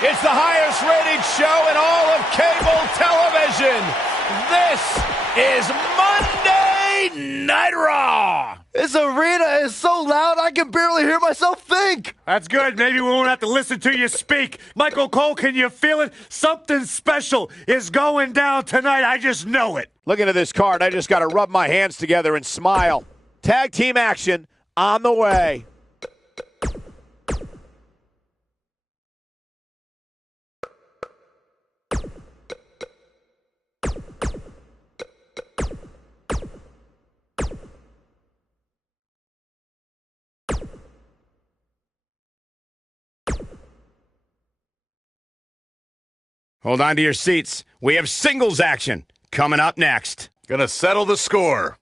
It's the highest rated show in all of cable television. This is Monday Night Raw. This arena is so loud I can barely hear myself think. That's good. Maybe we won't have to listen to you speak. Michael Cole, can you feel it? Something special is going down tonight. I just know it. Looking at this card, I just got to rub my hands together and smile. Tag team action on the way. Hold on to your seats. We have singles action coming up next. Gonna settle the score.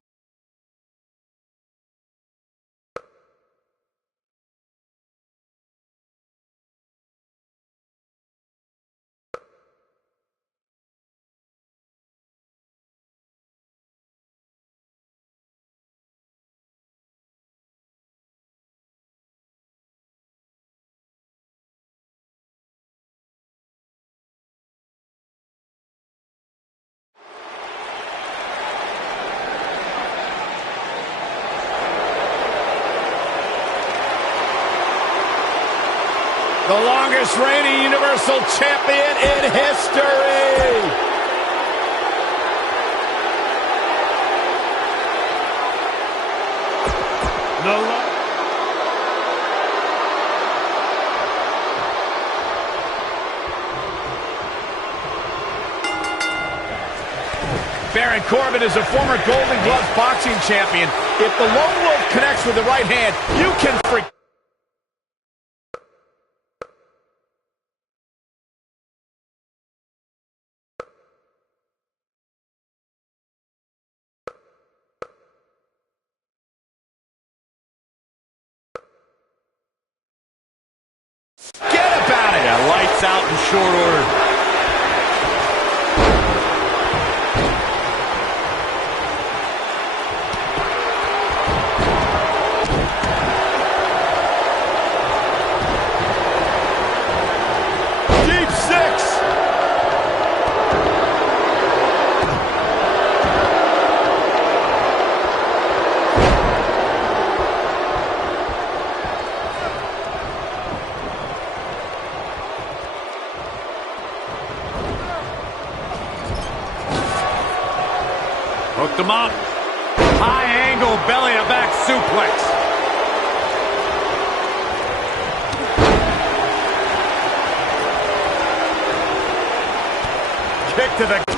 The longest reigning Universal Champion in history. Baron Corbin is a former Golden Glove boxing champion. If the Lone Wolf connects with the right hand, you can forget. Lights out in short order. Deep six. Hooked him up. High angle belly to back suplex. Kick to the...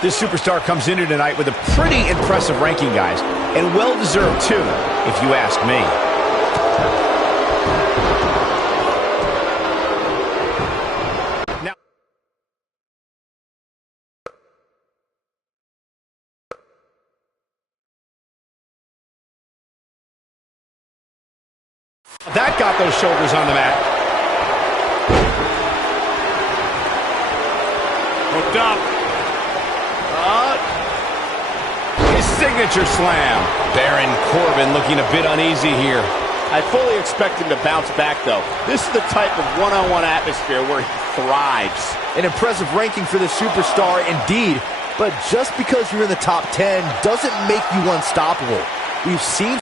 This superstar comes in here tonight with a pretty impressive ranking, guys, and well-deserved, too, if you ask me. Now, that got those shoulders on the mat. Hooked up. His signature slam. Baron Corbin looking a bit uneasy here. I fully expect him to bounce back, though. This is the type of one-on-one atmosphere where he thrives. An impressive ranking for the superstar indeed, but just because you're in the top 10 doesn't make you unstoppable. We've seen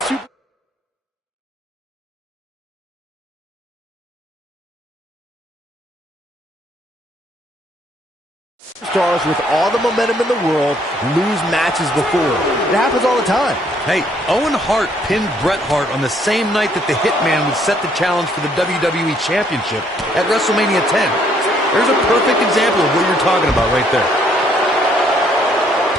superstars with all the momentum in the world lose matches before. It happens all the time. Hey, Owen Hart pinned Bret Hart on the same night that the Hitman would set the challenge for the WWE Championship at WrestleMania 10. There's a perfect example of what you're talking about right there.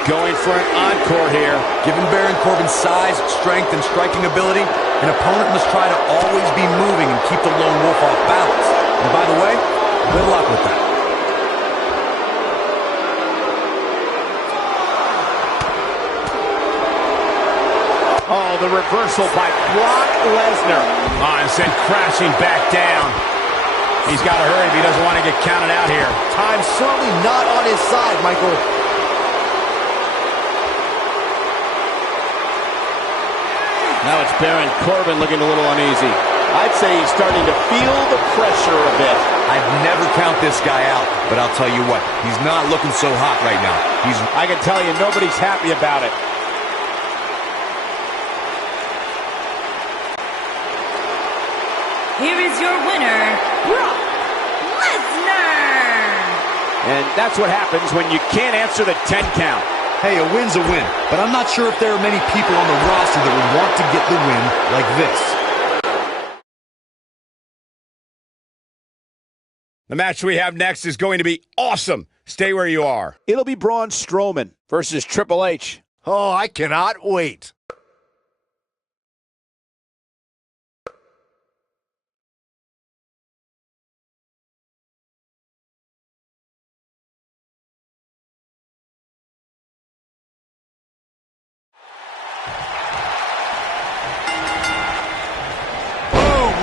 Going for an encore here. Given Baron Corbin's size, strength, and striking ability, an opponent must try to always be moving and keep the Lone Wolf off balance. And by the way, good luck with that. the reversal by Brock Lesnar. Oh, and sent crashing back down. He's got to hurry if he doesn't want to get counted out here. Time's certainly not on his side, Michael. Now it's Baron Corbin looking a little uneasy. I'd say he's starting to feel the pressure a bit. I'd never count this guy out, but I'll tell you what, he's not looking so hot right now. I can tell you, nobody's happy about it. Here is your winner, Brock Lesnar. And that's what happens when you can't answer the 10 count. Hey, a win's a win, but I'm not sure if there are many people on the roster that would want to get the win like this. The match we have next is going to be awesome. Stay where you are. It'll be Braun Strowman versus Triple H. Oh, I cannot wait.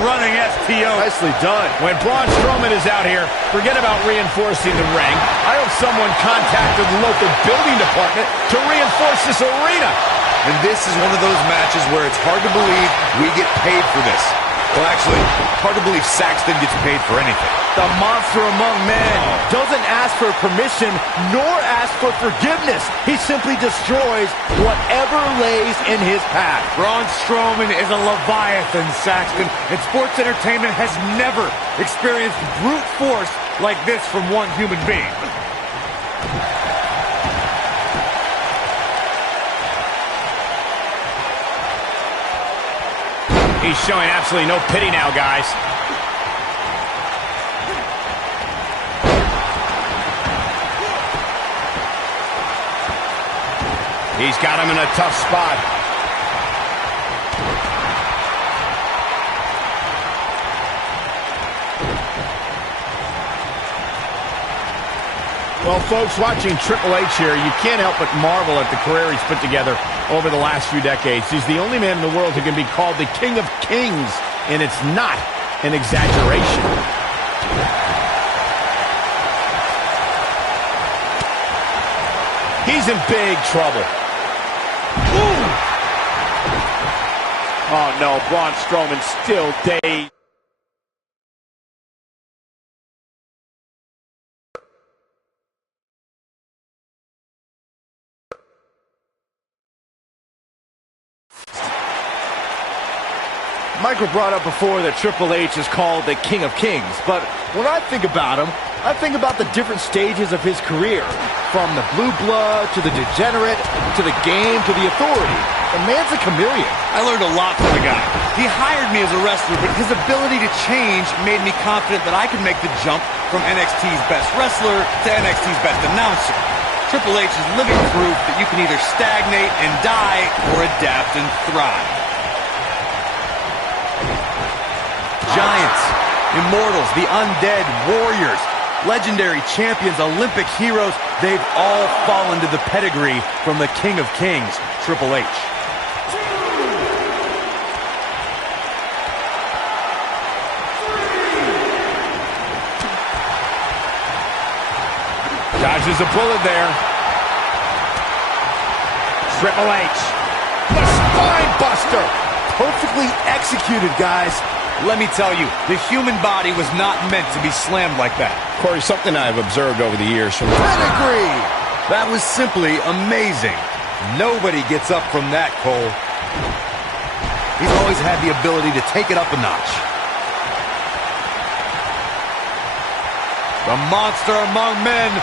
Running STO. Nicely done. When Braun Strowman is out here, forget about reinforcing the ring. I hope someone contacted the local building department to reinforce this arena. And this is one of those matches where it's hard to believe we get paid for this. Well, actually, hard to believe Saxton gets paid for anything. The monster among men doesn't ask for permission nor ask for forgiveness. He simply destroys whatever lays in his path. Braun Strowman is a Leviathan, Saxton, and sports entertainment has never experienced brute force like this from one human being. He's showing absolutely no pity now, guys. He's got him in a tough spot. Well, folks, watching Triple H here, you can't help but marvel at the career he's put together over the last few decades. He's the only man in the world who can be called the King of Kings, and it's not an exaggeration. He's in big trouble. Ooh. Oh, no, Braun Strowman still dazed. Michael brought up before that Triple H is called the King of Kings, but when I think about him, I think about the different stages of his career, from the blue blood to the degenerate to the game to the authority. The man's a chameleon. I learned a lot from the guy. He hired me as a wrestler, but his ability to change made me confident that I could make the jump from NXT's best wrestler to NXT's best announcer. Triple H is living proof that you can either stagnate and die or adapt and thrive. Giants, immortals, the undead, warriors, legendary champions, Olympic heroes, they've all fallen to the pedigree from the King of Kings, Triple H. Dodges a bullet there. Triple H. The spine buster. Perfectly executed, guys. Let me tell you, the human body was not meant to be slammed like that. Corey, something I've observed over the years from Pedigree. That was simply amazing. Nobody gets up from that, Cole. He's always had the ability to take it up a notch. The monster among men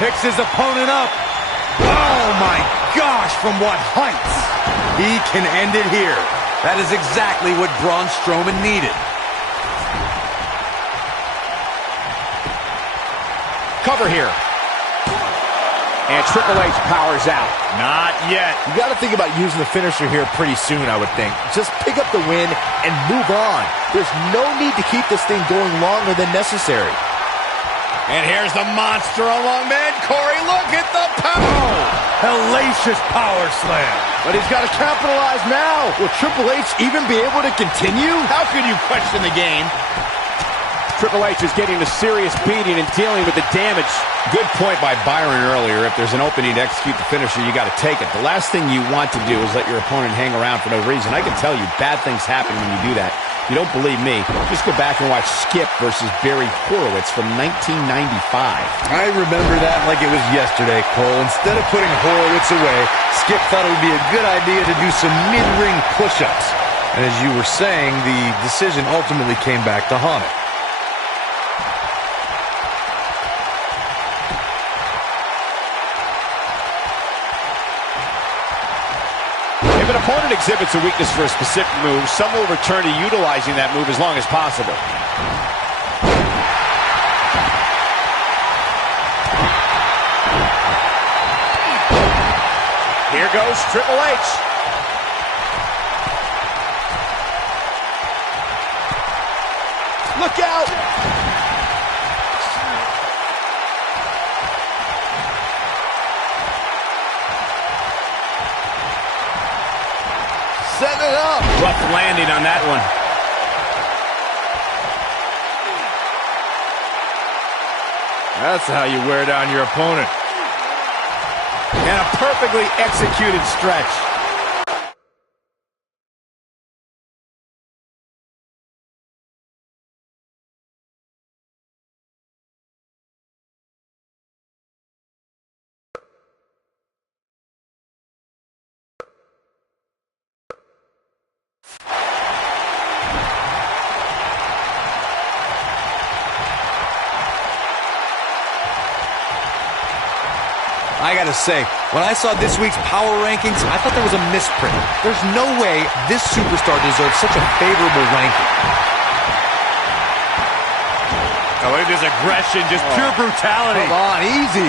picks his opponent up. Oh my gosh, from what heights? He can end it here. That is exactly what Braun Strowman needed. cover here. And Triple H powers out. Not yet. You got to think about using the finisher here pretty soon, I would think. Just pick up the win and move on. There's no need to keep this thing going longer than necessary. And here's the monster among men, Corey. Look at the power. Hellacious power slam. But he's got to capitalize now. Will Triple H even be able to continue? How could you question the game? Triple H is getting a serious beating and dealing with the damage. Good point by Byron earlier. If there's an opening to execute the finisher, you got to take it. The last thing you want to do is let your opponent hang around for no reason. I can tell you, bad things happen when you do that. If you don't believe me, just go back and watch Skip versus Barry Horowitz from 1995. I remember that like it was yesterday, Cole. Instead of putting Horowitz away, Skip thought it would be a good idea to do some mid-ring push-ups. And as you were saying, the decision ultimately came back to haunt it. If an opponent exhibits a weakness for a specific move, some will return to utilizing that move as long as possible. Here goes Triple H. Look out! Setting it up. Rough landing on that one. That's how you wear down your opponent. And a perfectly executed stretch. I gotta say, when I saw this week's power rankings, I thought there was a misprint. There's no way this superstar deserves such a favorable ranking. Oh, look at this aggression, just pure brutality. Come on, easy.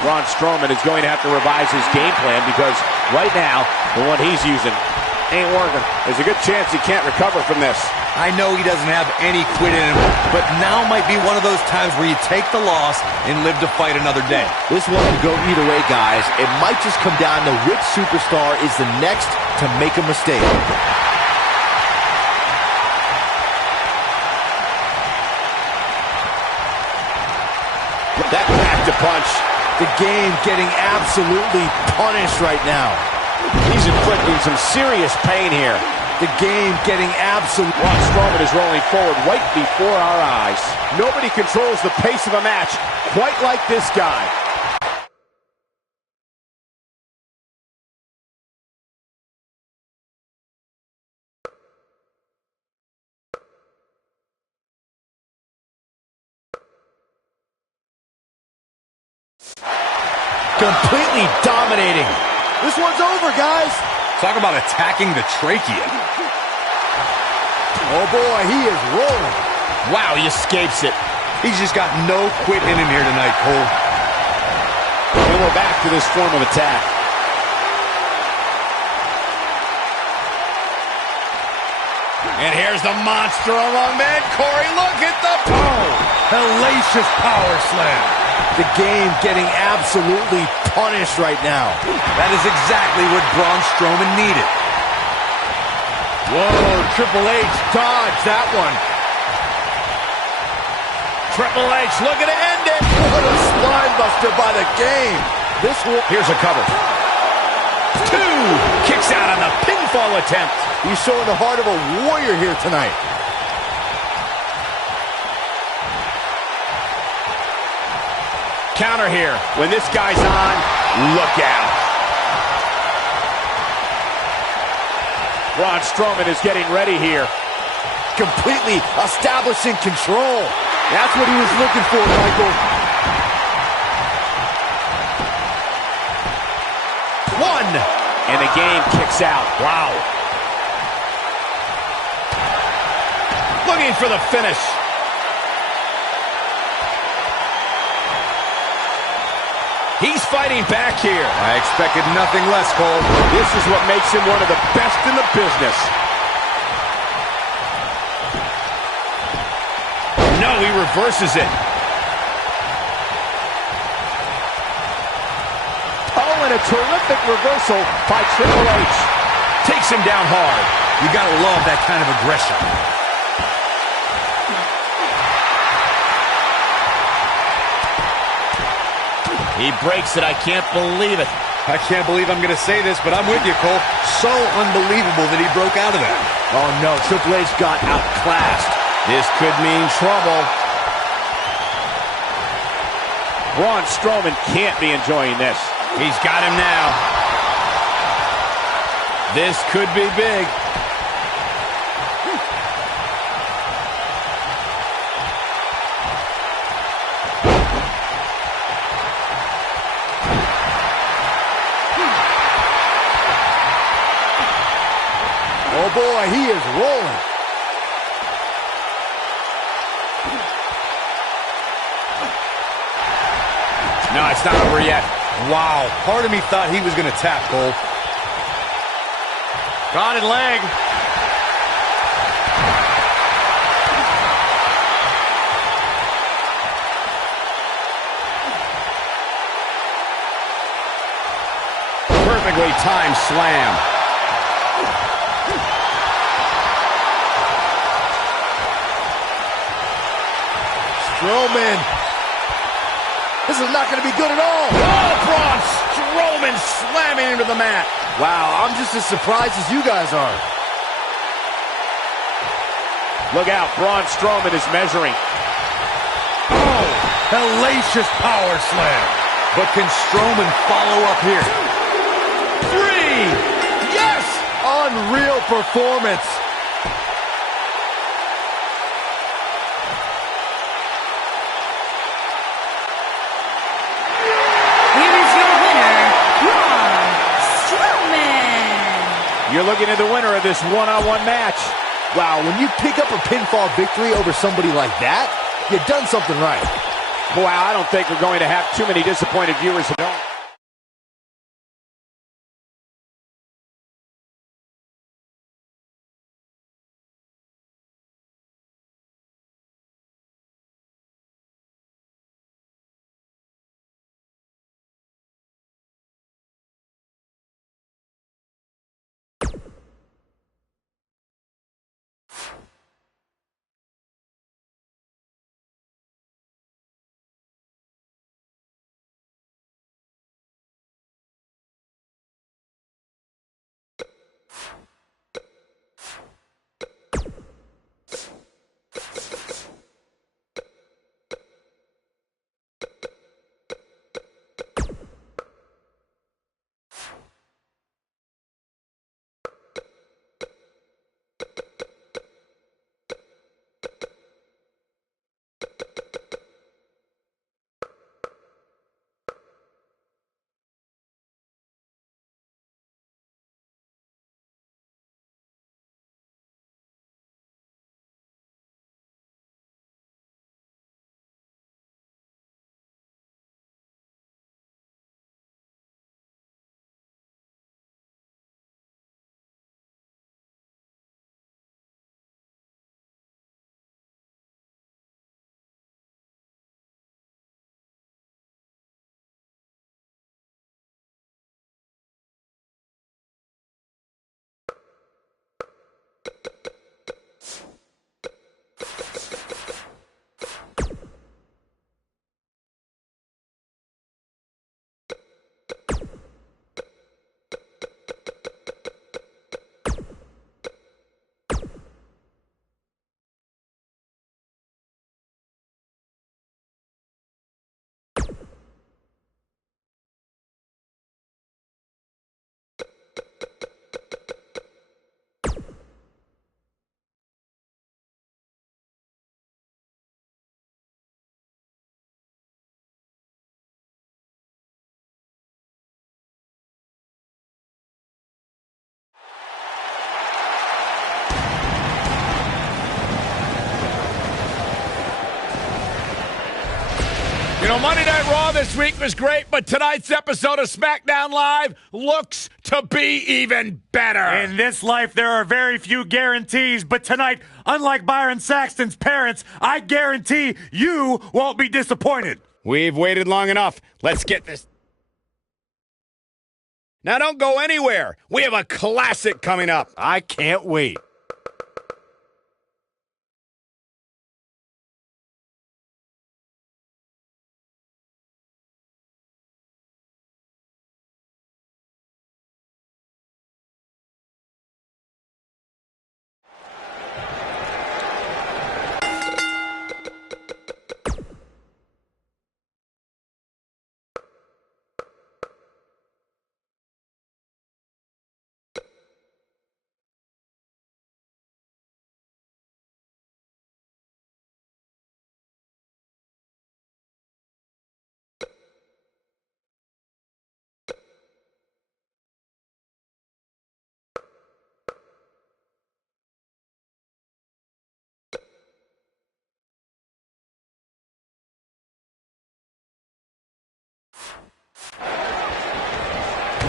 Braun Strowman is going to have to revise his game plan because right now, the one he's using ain't working. There's a good chance he can't recover from this. I know he doesn't have any quit in him, but now might be one of those times where you take the loss and live to fight another day. This one could go either way, guys. It might just come down to which superstar is the next to make a mistake. That packed a punch. The game getting absolutely punished right now. He's inflicting some serious pain here. The game getting absolutely... Braun Strowman is rolling forward right before our eyes. Nobody controls the pace of a match quite like this guy. Completely dominating. This one's over, guys. Talk about attacking the trachea. Oh, boy, he is rolling. Wow, he escapes it. He's just got no quit in him here tonight, Cole. And we're back to this form of attack. And here's the monster among men, Corey. Look at the power. Hellacious power slam. The game getting absolutely punished right now. That is exactly what Braun Strowman needed. Whoa, Triple H dodged that one. Triple H looking to end it. What a spine buster by the game. This one. Here's a cover. 2 kicks out on the pinfall attempt. He's showing the heart of a warrior here tonight. Counter here. When this guy's on, look out. Braun Strowman is getting ready here. Completely establishing control. That's what he was looking for, Michael. 1. And the game kicks out. Wow. Looking for the finish. He's fighting back here. I expected nothing less, Cole. This is what makes him one of the best in the business. he reverses it. Oh, and a terrific reversal by Triple H. Takes him down hard. You gotta love that kind of aggression. He breaks it. I can't believe it. I can't believe I'm gonna say this, but I'm with you, Cole. So unbelievable that he broke out of that. Oh, no. Triple H got outclassed. This could mean trouble. Braun Strowman can't be enjoying this. He's got him now. This could be big. Oh, boy, he is rolling. No, it's not over yet. Wow, part of me thought he was gonna tap, Cole. Gone in leg. Perfectly timed slam. Strowman. This is not going to be good at all. Oh, Braun Strowman slamming into the mat. Wow, I'm just as surprised as you guys are. Look out, Braun Strowman is measuring. Oh, hellacious power slam. But can Strowman follow up here? 3! Yes! Unreal performance. Here is your winner, Braun Strowman. You're looking at the winner of this one-on-one match. Wow, when you pick up a pinfall victory over somebody like that, you've done something right. Wow, I don't think we're going to have too many disappointed viewers. You know, Monday Night Raw this week was great, but tonight's episode of SmackDown Live looks to be even better. In this life, there are very few guarantees, but tonight, unlike Byron Saxton's parents, I guarantee you won't be disappointed. We've waited long enough. Let's get this. Now don't go anywhere. We have a classic coming up. I can't wait.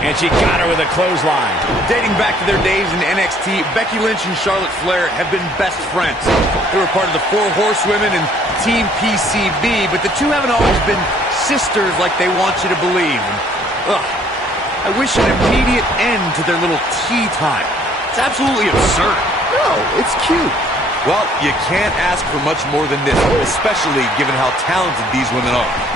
And she got her with a clothesline. Dating back to their days in NXT, Becky Lynch and Charlotte Flair have been best friends. They were part of the Four Horsewomen and Team PCB, but the two haven't always been sisters like they want you to believe. I wish an immediate end to their little tea time. It's absolutely absurd. No, it's cute. Well, you can't ask for much more than this, especially given how talented these women are.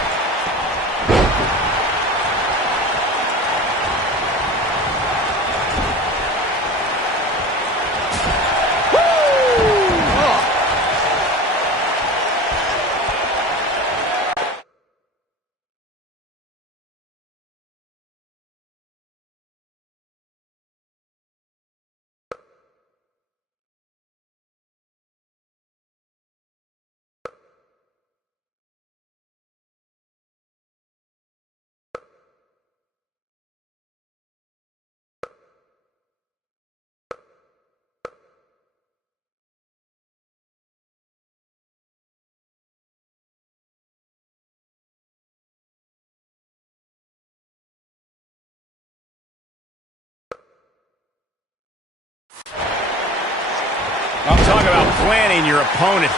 I'm talking about planning your opponent.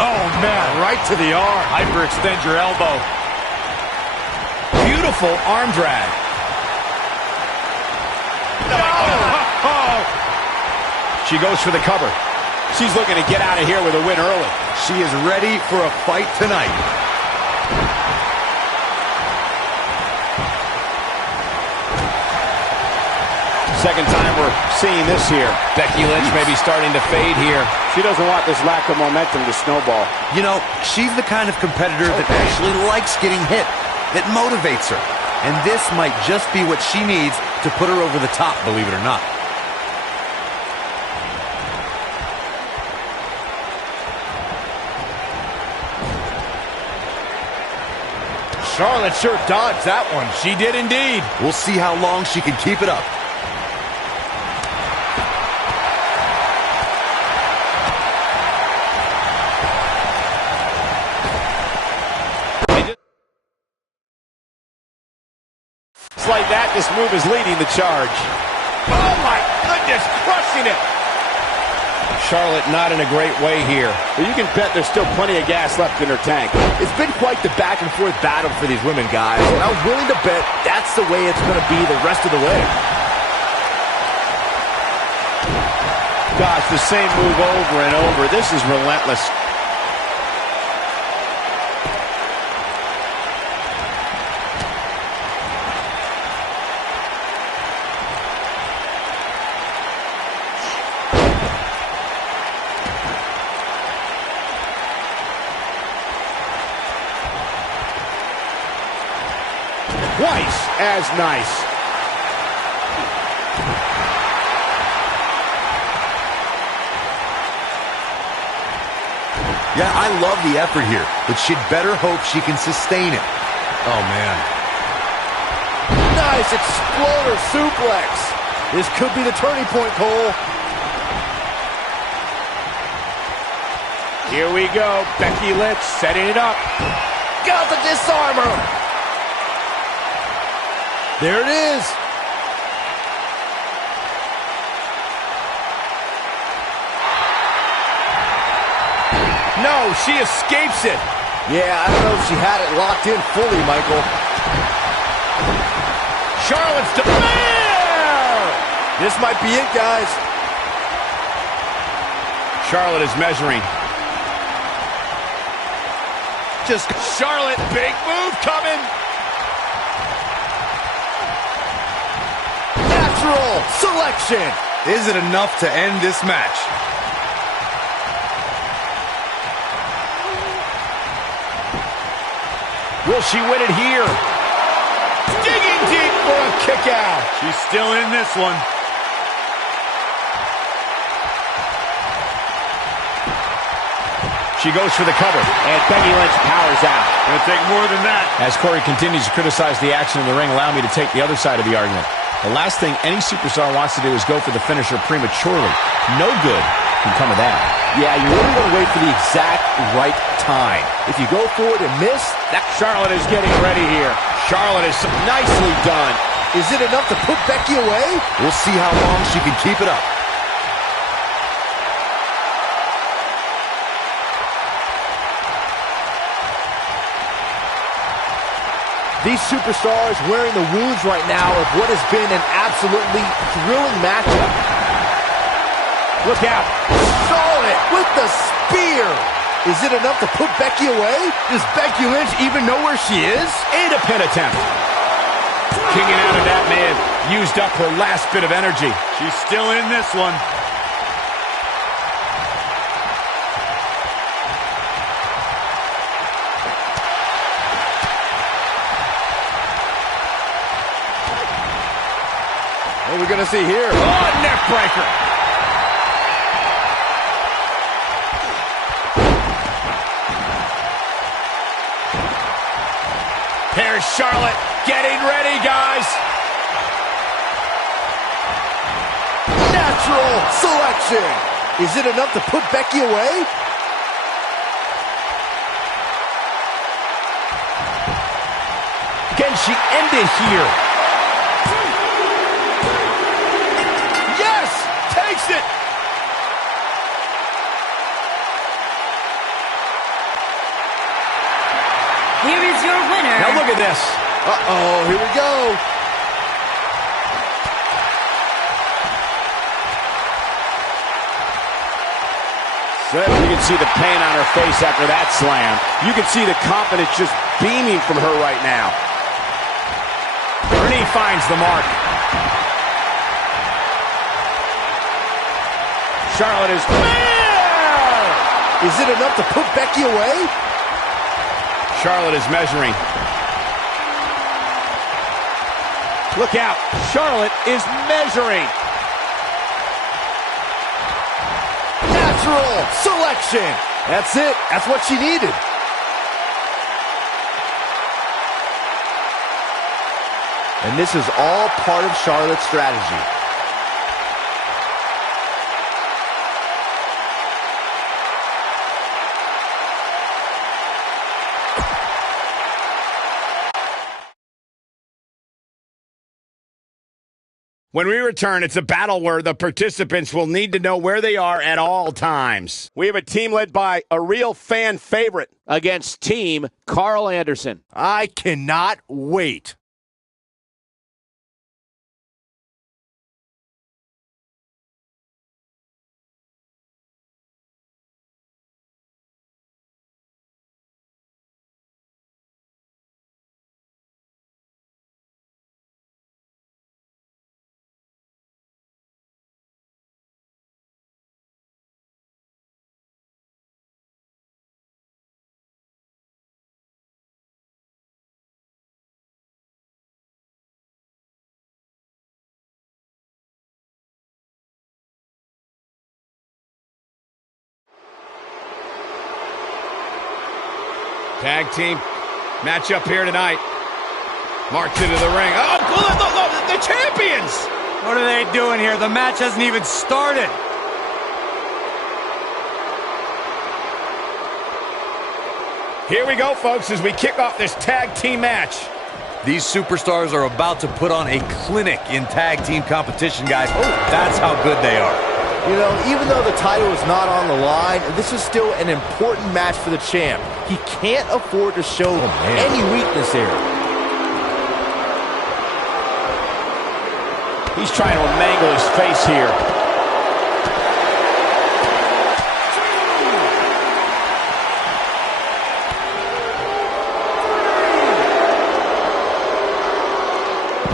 Oh, man, right to the arm. Hyperextend your elbow. Beautiful arm drag. She goes for the cover. She's looking to get out of here with a win early. She is ready for a fight tonight. Second time we're seeing this here. Becky Lynch may be starting to fade here. She doesn't want this lack of momentum to snowball. You know, she's the kind of competitor that actually likes getting hit. It motivates her. And this might just be what she needs to put her over the top, believe it or not. Charlotte sure dodged that one. She did indeed. We'll see how long she can keep it up. Like that, this move is leading the charge. Oh my goodness, crushing it. Charlotte not in a great way here. But you can bet there's still plenty of gas left in her tank. It's been quite the back and forth battle for these women, guys, and I was willing to bet that's the way it's going to be the rest of the way. Gosh, the same move over and over. This is relentless. Twice as nice. Yeah, I love the effort here, but she'd better hope she can sustain it. Oh, man. Nice exploder suplex. This could be the turning point, Cole. Here we go. Becky Lynch setting it up. Got the disarmer. There it is. No, she escapes it. Yeah, I don't know if she had it locked in fully, Michael. Charlotte's there! This might be it, guys. Charlotte is measuring. Just Charlotte, big move coming. Natural selection. Is it enough to end this match? Will she win it here? Digging deep for a kick out. She's still in this one. She goes for the cover. And Becky Lynch powers out. Gonna take more than that. As Corey continues to criticize the action in the ring, allow me to take the other side of the argument. The last thing any superstar wants to do is go for the finisher prematurely. No good can come of that. Yeah, you really want to wait for the exact right time. If you go for it and miss, Charlotte is getting ready here. Charlotte is Nicely done. is it enough to put Becky away? We'll see how long she can keep it up. These superstars wearing the wounds right now of what has been an absolutely thrilling matchup. Look out. Charlotte with the spear. Is it enough to put Becky away? Does Becky Lynch even know where she is? And a pin attempt. Kicking out of that man. Used up her last bit of energy. She's still in this one. What are we going to see here? Oh, neck breaker. Here's Charlotte getting ready, guys. Natural selection. Is it enough to put Becky away? Can she end it here? Yes! Takes it! Here is your winner. Now look at this. Uh-oh, here we go. You can see the pain on her face after that slam. You can see the confidence just beaming from her right now. Her knee finds the mark. Charlotte is... Is it enough to put Becky away? Charlotte is measuring. Look out. Charlotte is measuring. Natural selection. That's it. That's what she needed. And this is all part of Charlotte's strategy. When we return, it's a battle where the participants will need to know where they are at all times. We have a team led by a real fan favorite against Team Carl Anderson. I cannot wait. Tag team match up here tonight. Marked into the ring. Oh, look, the champions! What are they doing here? The match hasn't even started. Here we go, folks, as we kick off this tag team match. These superstars are about to put on a clinic in tag team competition, guys. Oh, that's how good they are. You know, even though the title is not on the line, this is still an important match for the champ. He can't afford to show any weakness here. He's trying to mangle his face here.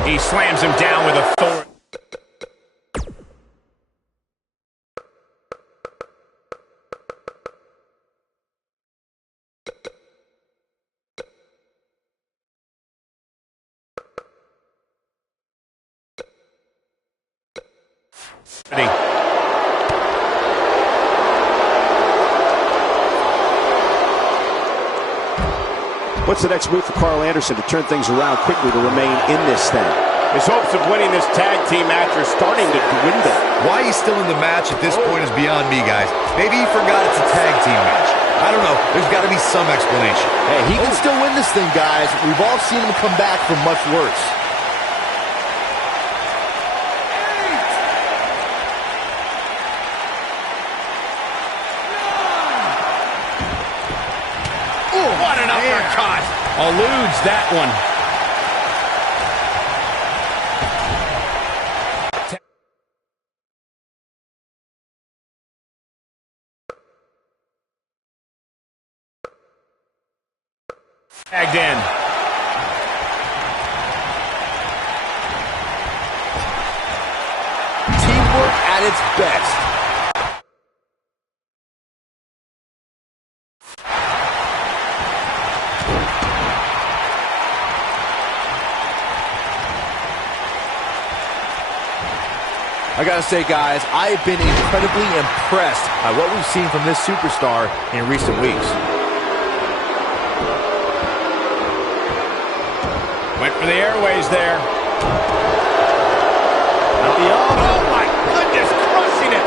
He slams him down with authority. What's the next move for Carl Anderson to turn things around quickly to remain in this thing? His hopes of winning this tag team match are starting to dwindle. Why he's still in the match at this point is beyond me, guys. Maybe he forgot it's a tag team match. I don't know. There's got to be some explanation. Hey, he can still win this thing, guys. We've all seen him come back from much worse. What an uppercut! Eludes that one. Tagged in. Teamwork at its best. I gotta say, guys, I have been incredibly impressed by what we've seen from this superstar in recent weeks. Went for the airways there. Oh my goodness, crushing it!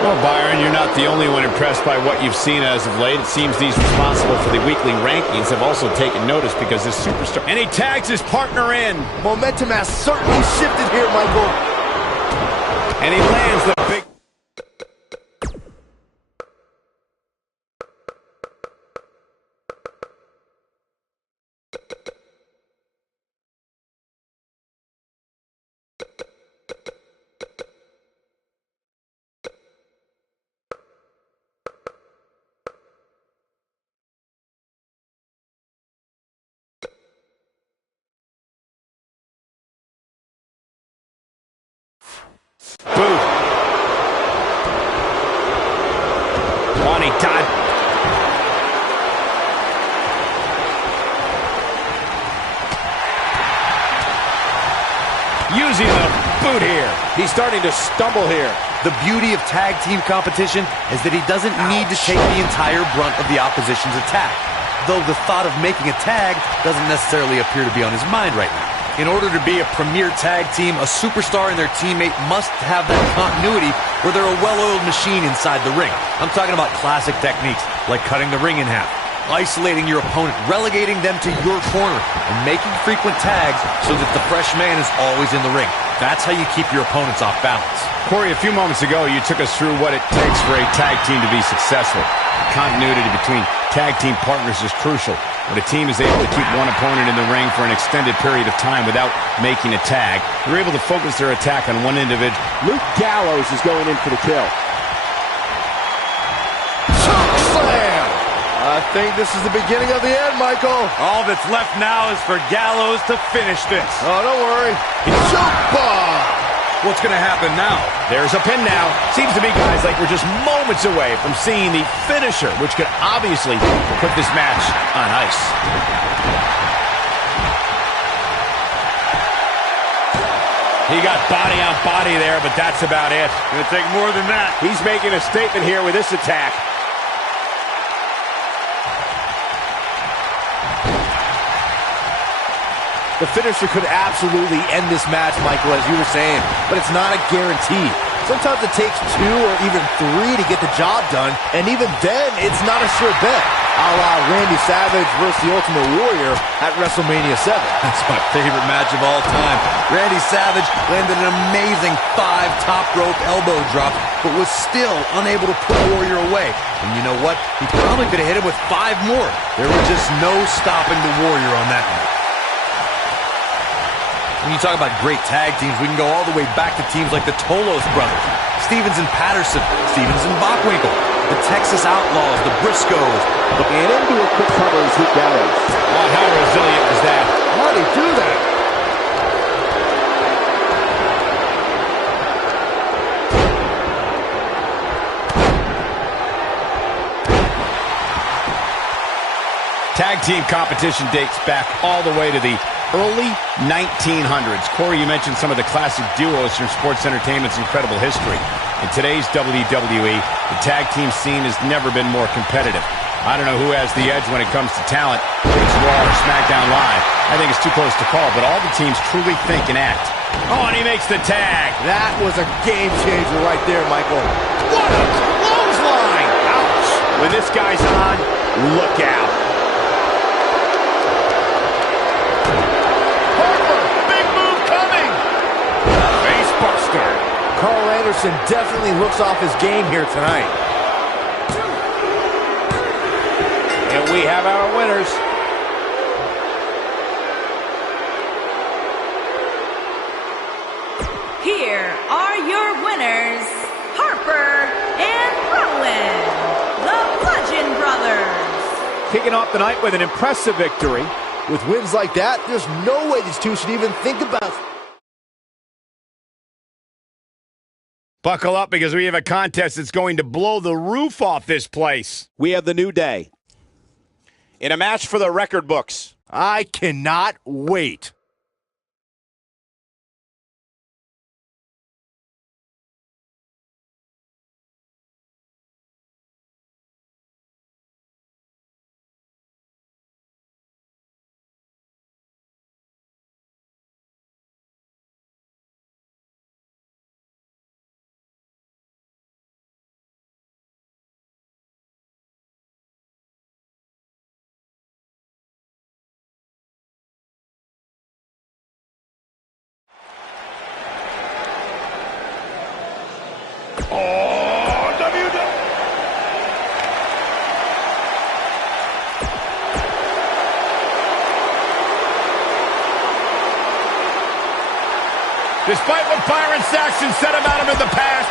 Well, Byron, you're not the only one impressed by what you've seen as of late. It seems these responsible for the weekly rankings have also taken notice because this superstar... And he tags his partner in. Momentum has certainly shifted here, Michael. And he lands the big... Boot. One, he died. Using the boot here. He's starting to stumble here. The beauty of tag team competition is that he doesn't need to take the entire brunt of the opposition's attack. Though the thought of making a tag doesn't necessarily appear to be on his mind right now. In order to be a premier tag team, a superstar and their teammate must have that continuity where they're a well-oiled machine inside the ring. I'm talking about classic techniques like cutting the ring in half, isolating your opponent, relegating them to your corner, and making frequent tags so that the fresh man is always in the ring. That's how you keep your opponents off balance. Corey, a few moments ago, you took us through what it takes for a tag team to be successful. Continuity between tag team partners is crucial. When a team is able to keep one opponent in the ring for an extended period of time without making a tag, they're able to focus their attack on one individual. Luke Gallows is going in for the kill. Choke slam! I think this is the beginning of the end, Michael. All that's left now is for Gallows to finish this. Oh, don't worry. Choke bomb! What's going to happen now? There's a pin now. Seems to me, guys, like we're just moments away from seeing the finisher, which could obviously put this match on ice. He got body on body there, but that's about it. Gonna take more than that. He's making a statement here with this attack. The finisher could absolutely end this match, Michael, as you were saying, but it's not a guarantee. Sometimes it takes 2 or even 3 to get the job done, and even then, it's not a sure bet. A la Randy Savage versus the Ultimate Warrior at WrestleMania 7. That's my favorite match of all time. Randy Savage landed an amazing 5 top rope elbow drop, but was still unable to put Warrior away. And you know what? He probably could have hit him with 5 more. There was just no stopping the Warrior on that one. When you talk about great tag teams, we can go all the way back to teams like the Tolos brothers, Stevens and Patterson, Stevens and Bockwinkel, the Texas Outlaws, the Briscoes. And into a quick cover is Luke Gallows. Oh, how resilient was that? How did he do that? Tag team competition dates back all the way to the early 1900s. Corey, you mentioned some of the classic duos from sports entertainment's incredible history. In today's WWE, the tag team scene has never been more competitive. I don't know who has the edge when it comes to talent, whether it's Raw or SmackDown Live. I think it's too close to call, but all the teams truly think and act. Oh, and he makes the tag. That was a game changer right there, Michael. What a clothesline! Ouch! When this guy's on, look out. Carl Anderson definitely looks off his game here tonight. And we have our winners. Here are your winners, Harper and Rowan, the Bludgeon Brothers. Kicking off the night with an impressive victory. With wins like that, there's no way these two should even think about. Buckle up because we have a contest that's going to blow the roof off this place. We have the New Day in a match for the record books. I cannot wait. Despite what Byron Saxton said about him in the past,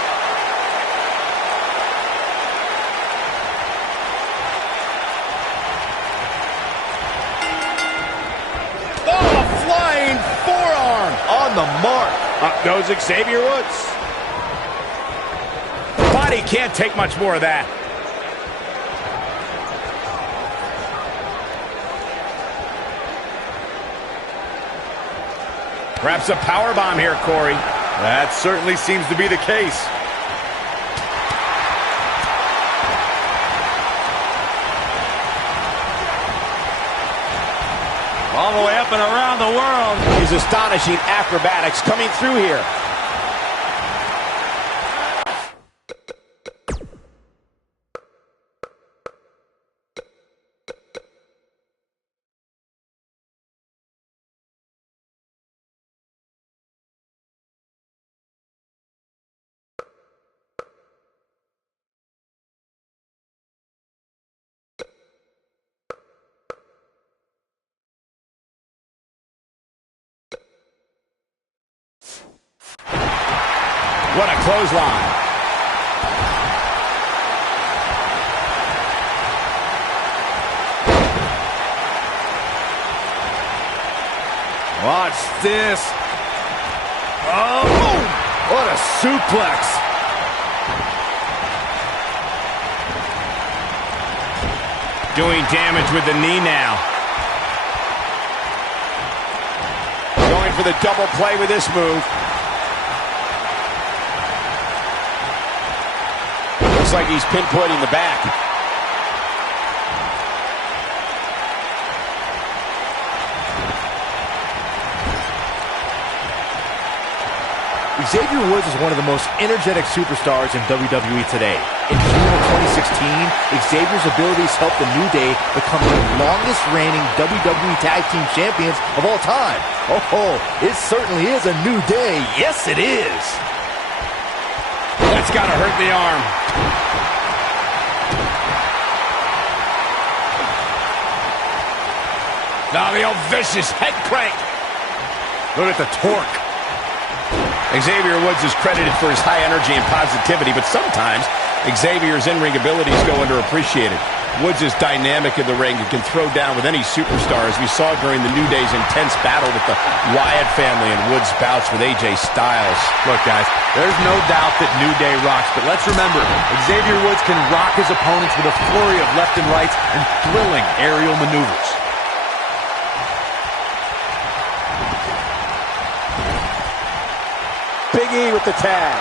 oh, a flying forearm On the mark. Up goes Xavier Woods. The body can't take much more of that. Perhaps a powerbomb here, Corey. That certainly seems to be the case. All the way up and around the world. His astonishing acrobatics coming through here. What a clothesline. Watch this. Oh, boom. What a suplex. Doing damage with the knee now. Going for the double play with this move. Looks like he's pinpointing the back. Xavier Woods is one of the most energetic superstars in WWE today. In June of 2016, Xavier's abilities helped the New Day become the longest reigning WWE Tag Team Champions of all time. Oh, it certainly is a new day. Yes, it is. That's gotta hurt the arm. Now the old vicious head crank. Look at the torque. Xavier Woods is credited for his high energy and positivity, but sometimes Xavier's in-ring abilities go underappreciated. Woods is dynamic in the ring and can throw down with any superstar, as we saw during the New Day's intense battle with the Wyatt family and Woods' bouts with AJ Styles. Look, guys, there's no doubt that New Day rocks, but let's remember, Xavier Woods can rock his opponents with a flurry of left and rights and thrilling aerial maneuvers. Big E with the tag.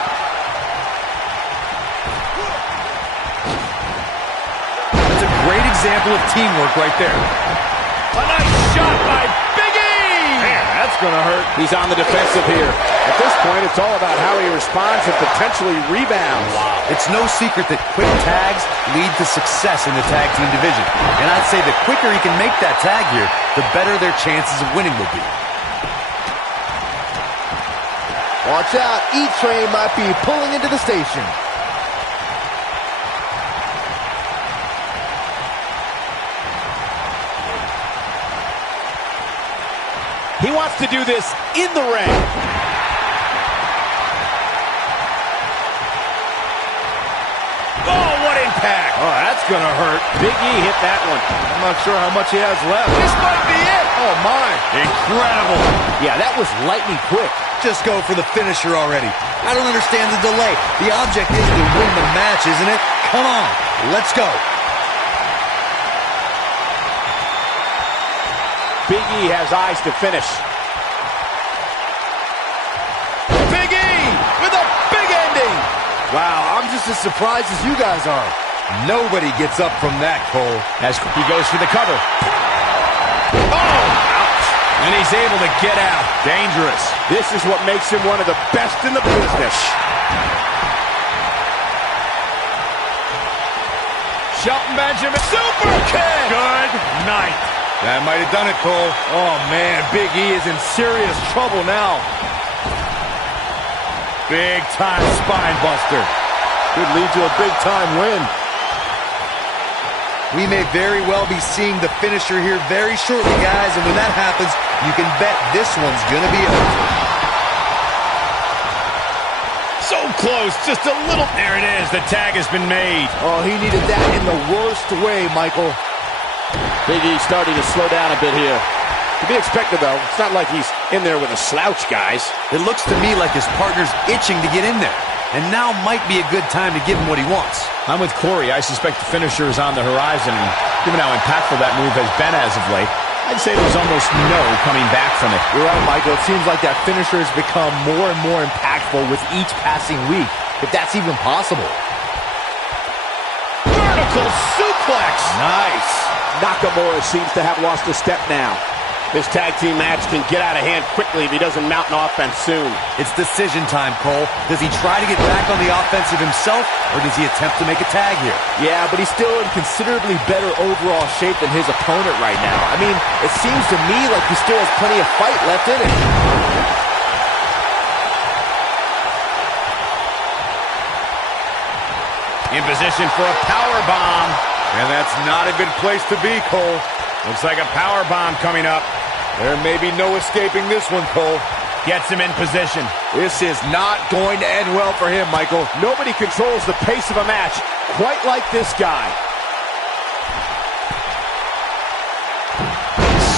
That's a great example of teamwork right there. A nice shot by Big E! Man, that's gonna hurt. He's on the defensive here. At this point, it's all about how he responds and potentially rebounds. Wow. It's no secret that quick tags lead to success in the tag team division. And I'd say the quicker he can make that tag here, the better their chances of winning will be. Watch out, E-Train might be pulling into the station. He wants to do this in the ring. Oh, what impact! Oh, that's gonna hurt. Big E hit that one. I'm not sure how much he has left. This might be it! Oh, my. Incredible. Yeah, that was lightning quick. Just go for the finisher already. I don't understand the delay. The object is to win the match, isn't it? Come on, let's go. Big E has eyes to finish. Big E with a big ending. Wow, I'm just as surprised as you guys are. Nobody gets up from that, Cole. As he goes for the cover. Oh! Ouch! And he's able to get out. Dangerous. This is what makes him one of the best in the business. Shelton Benjamin. Super kick! Good night. That might have done it, Cole. Oh, man, Big E is in serious trouble now. Big-time spine buster. Could lead to a big-time win. We may very well be seeing the finisher here very shortly, guys, and when that happens, you can bet this one's gonna be over. So close, just a little. There it is, the tag has been made. Oh, he needed that in the worst way, Michael. Big E starting to slow down a bit here. To be expected, though. It's not like he's in there with a slouch, guys. It looks to me like his partner's itching to get in there, and now might be a good time to give him what he wants. I'm with Corey. I suspect the finisher is on the horizon, and given how impactful that move has been as of late, I'd say there's almost no coming back from it. You're right, Michael. It seems like that finisher has become more and more impactful with each passing week, if that's even possible. Vertical suplex. Nice. Nakamura seems to have lost a step now. This tag team match can get out of hand quickly if he doesn't mount an offense soon. It's decision time, Cole. Does he try to get back on the offensive himself, or does he attempt to make a tag here? Yeah, but he's still in considerably better overall shape than his opponent right now. I mean, it seems to me like he still has plenty of fight left in him. In position for a power bomb. And that's not a good place to be, Cole. Looks like a power bomb coming up. There may be no escaping this one, Cole. Gets him in position. This is not going to end well for him, Michael. Nobody controls the pace of a match quite like this guy.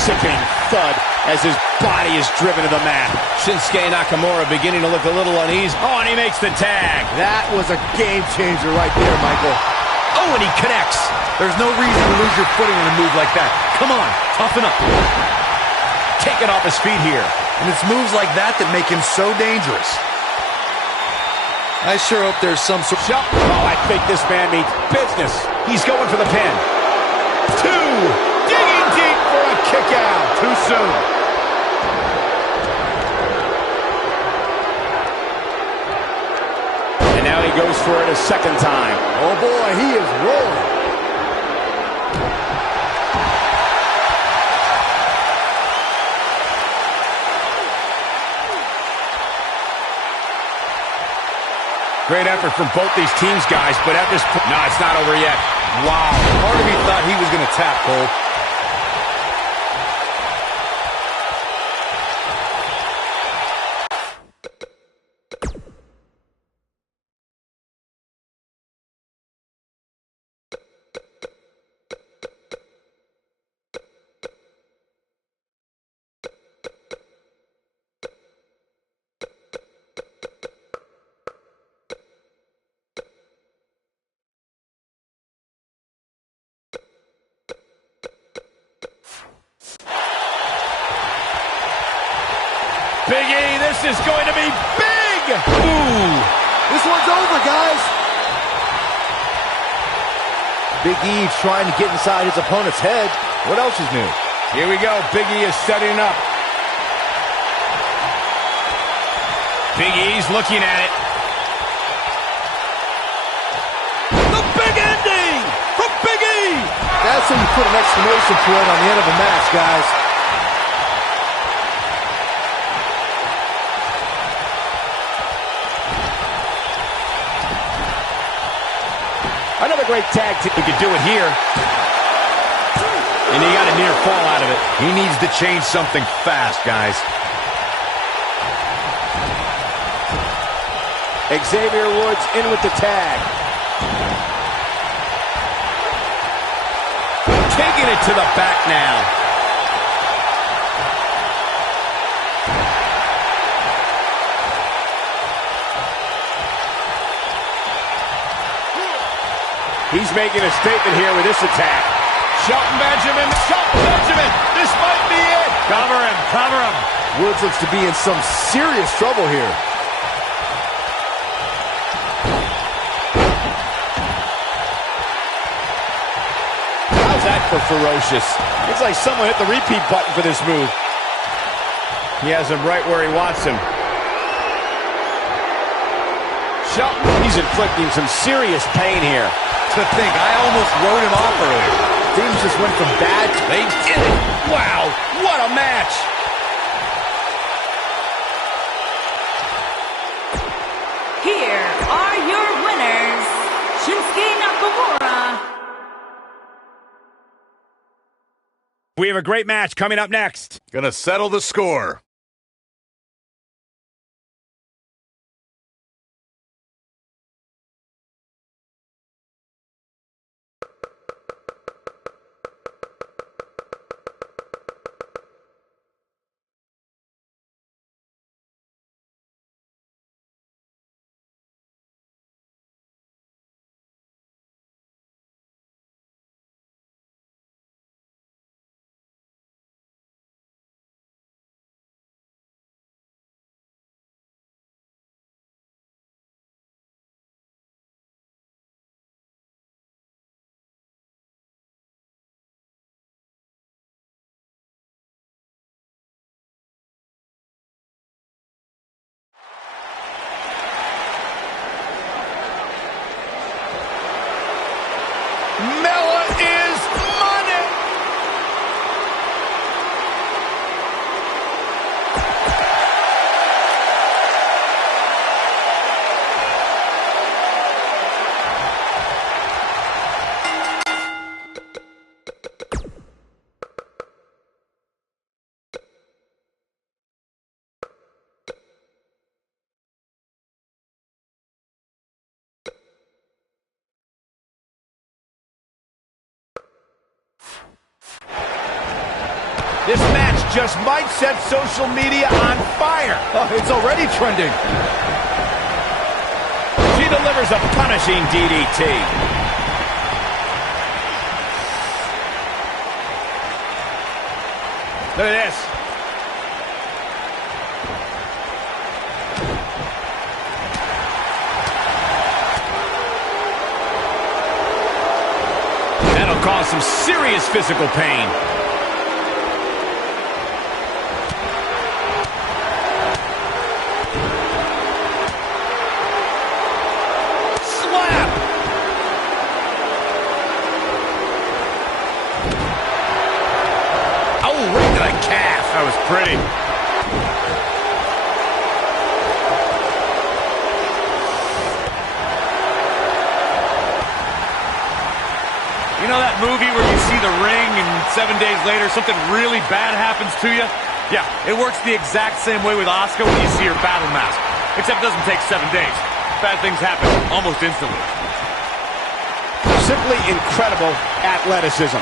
Sickening thud as his body is driven to the mat. Shinsuke Nakamura beginning to look a little uneasy. Oh, and he makes the tag. That was a game changer right there, Michael. Oh, and he connects. There's no reason to lose your footing on a move like that. Come on, toughen up. Taking off his feet here. And it's moves like that that make him so dangerous. I sure hope there's some sort of... Oh, I think this man means business. He's going for the pin. 2. Digging deep for a kick out. Too soon. for it a second time. Oh boy, he is rolling. Great effort from both these teams, guys, but at this point, no, it's not over yet. Wow, part of me thought he was going to tap, Cole. Big E, this is going to be big! Ooh! This one's over, guys. Big E trying to get inside his opponent's head. What else is new? Here we go. Big E is setting up. Big E's looking at it. The big ending from Big E! That's how you put an exclamation point on the end of a match, guys. Another great tag team. We could do it here. And he got a near fall out of it. He needs to change something fast, guys. Xavier Woods in with the tag. Taking it to the back now. He's making a statement here with this attack. Shelton Benjamin, this might be it! Cover him, cover him. Woods looks to be in some serious trouble here. How's that for ferocious? It's like someone hit the repeat button for this move. He has him right where he wants him. Shelton, he's inflicting some serious pain here. To think, I almost wrote him off earlier. Things just went from bad to... They did it! Wow, what a match! Here are your winners, Shinsuke Nakamura. We have a great match coming up next. Gonna settle the score. Mella is money! This match just might set social media on fire. Oh, it's already trending. She delivers a punishing DDT. Look at this. That'll cause some serious physical pain. to the calf. That was pretty. You know that movie where you see the ring and 7 days later something really bad happens to you? Yeah, it works the exact same way with Asuka when you see her battle mask. Except it doesn't take 7 days. Bad things happen almost instantly. Simply incredible athleticism.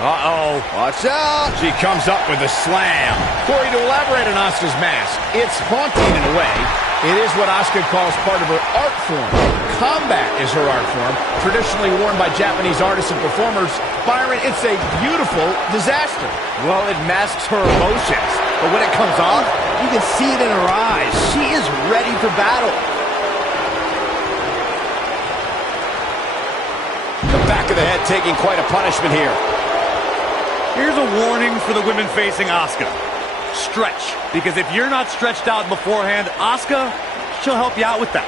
Uh-oh. Watch out. She comes up with a slam. Corey, to elaborate on Asuka's mask, it's haunting in a way. It is what Asuka calls part of her art form. Combat is her art form, traditionally worn by Japanese artists and performers. Byron, it's a beautiful disaster. Well, it masks her emotions, but when it comes off, you can see it in her eyes. She is ready for battle. The back of the head taking quite a punishment here. Here's a warning for the women facing Asuka. Stretch. Because if you're not stretched out beforehand, Asuka, she'll help you out with that.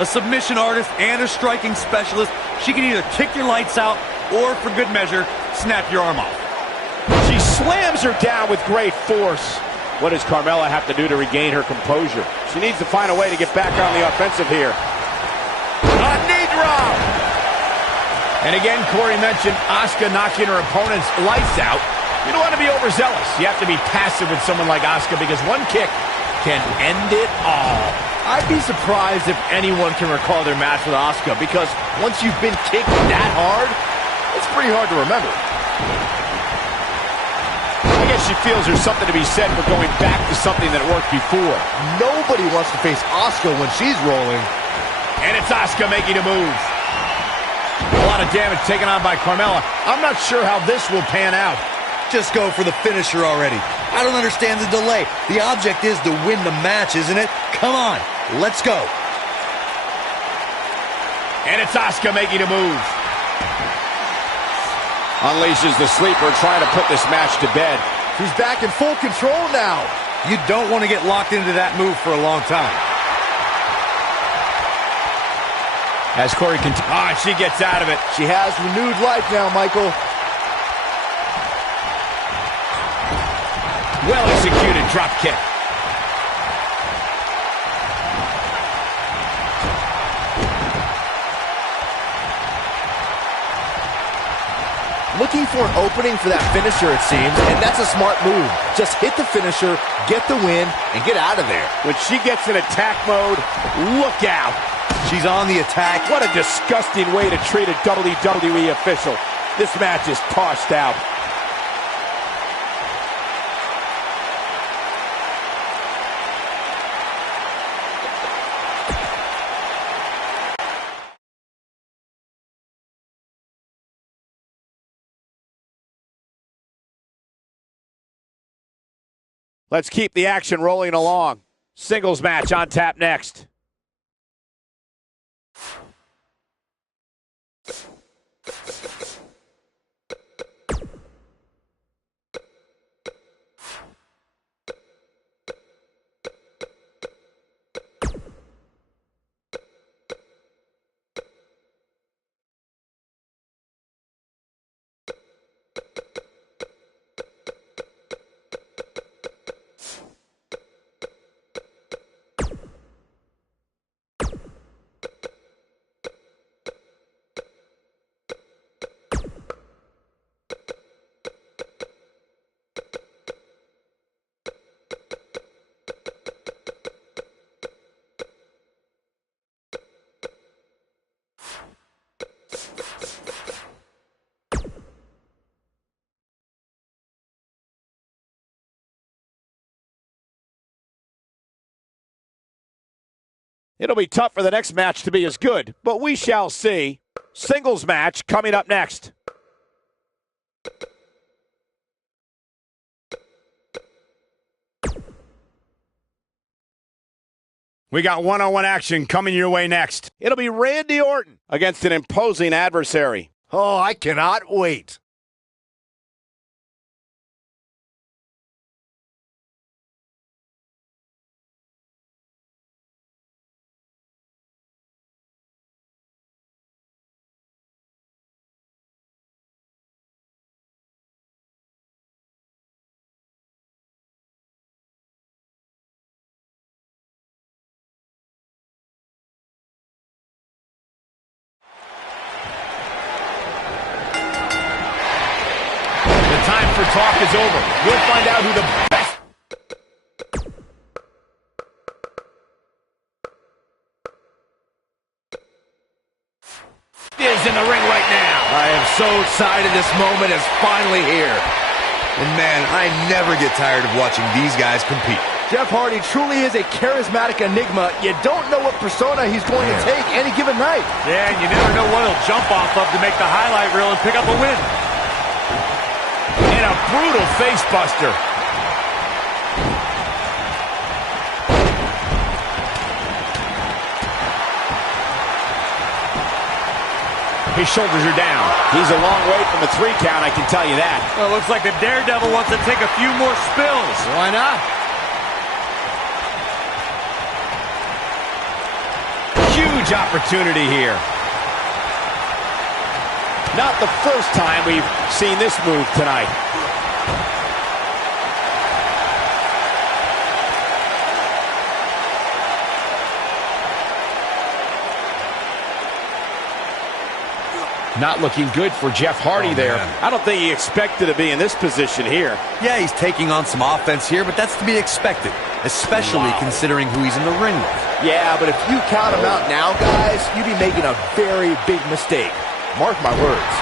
A submission artist and a striking specialist, she can either kick your lights out or, for good measure, snap your arm off. She slams her down with great force. What does Carmella have to do to regain her composure? She needs to find a way to get back on the offensive here. A knee drop. And again, Corey mentioned Asuka knocking her opponent's lights out. You don't want to be overzealous. You have to be passive with someone like Asuka because one kick can end it all. I'd be surprised if anyone can recall their match with Asuka because once you've been kicked that hard, it's pretty hard to remember. I guess she feels there's something to be said for going back to something that worked before. Nobody wants to face Asuka when she's rolling. And it's Asuka making a move. A lot of damage taken on by Carmella. I'm not sure how this will pan out. Just go for the finisher already. I don't understand the delay. The object is to win the match, isn't it? Come on, let's go. And it's Asuka making a move. Unleashes the sleeper, trying to put this match to bed. She's back in full control now. You don't want to get locked into that move for a long time. As Corey continues, she gets out of it. She has renewed life now, Michael. Well executed drop kick. Looking for an opening for that finisher, it seems, and that's a smart move. Just hit the finisher, get the win, and get out of there. When she gets in attack mode, look out. She's on the attack. What a disgusting way to treat a WWE official. This match is tossed out. Let's keep the action rolling along. Singles match on tap next. It'll be tough for the next match to be as good, but we shall see. Singles match coming up next. We got one-on-one action coming your way next. It'll be Randy Orton against an imposing adversary. Oh, I cannot wait. the talk is over. We'll find out who the best is in the ring right now. I am so excited this moment is finally here. And man, I never get tired of watching these guys compete. Jeff Hardy truly is a charismatic enigma. You don't know what persona he's going to take any given night. Yeah, and you never know what he'll jump off of to make the highlight reel and pick up a win. And a brutal face buster. His shoulders are down. He's a long way from a 3 count, I can tell you that. Well, it looks like the Daredevil wants to take a few more spills. Why not? Huge opportunity here. Not the first time we've seen this move tonight. Not looking good for Jeff Hardy there. I don't think he expected to be in this position here. Yeah, he's taking on some offense here, but that's to be expected, especially considering who he's in the ring with. Yeah, but if you count him out now, guys, you'd be making a very big mistake. Mark my words.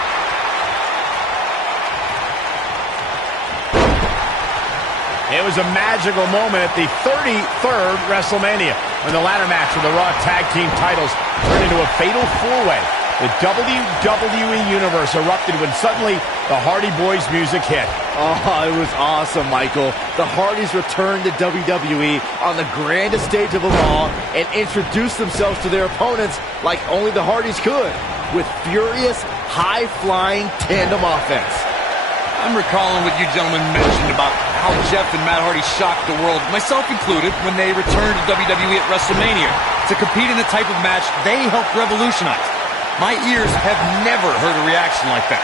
It was a magical moment at the 33rd WrestleMania when the ladder match for the Raw Tag Team titles turned into a fatal 4-way. The WWE Universe erupted when suddenly the Hardy Boys music hit. Oh, it was awesome, Michael. The Hardys returned to WWE on the grandest stage of them all and introduced themselves to their opponents like only the Hardys could, with furious, high-flying tandem offense. I'm recalling what you gentlemen mentioned about how Jeff and Matt Hardy shocked the world, myself included, when they returned to WWE at WrestleMania to compete in the type of match they helped revolutionize. My ears have never heard a reaction like that.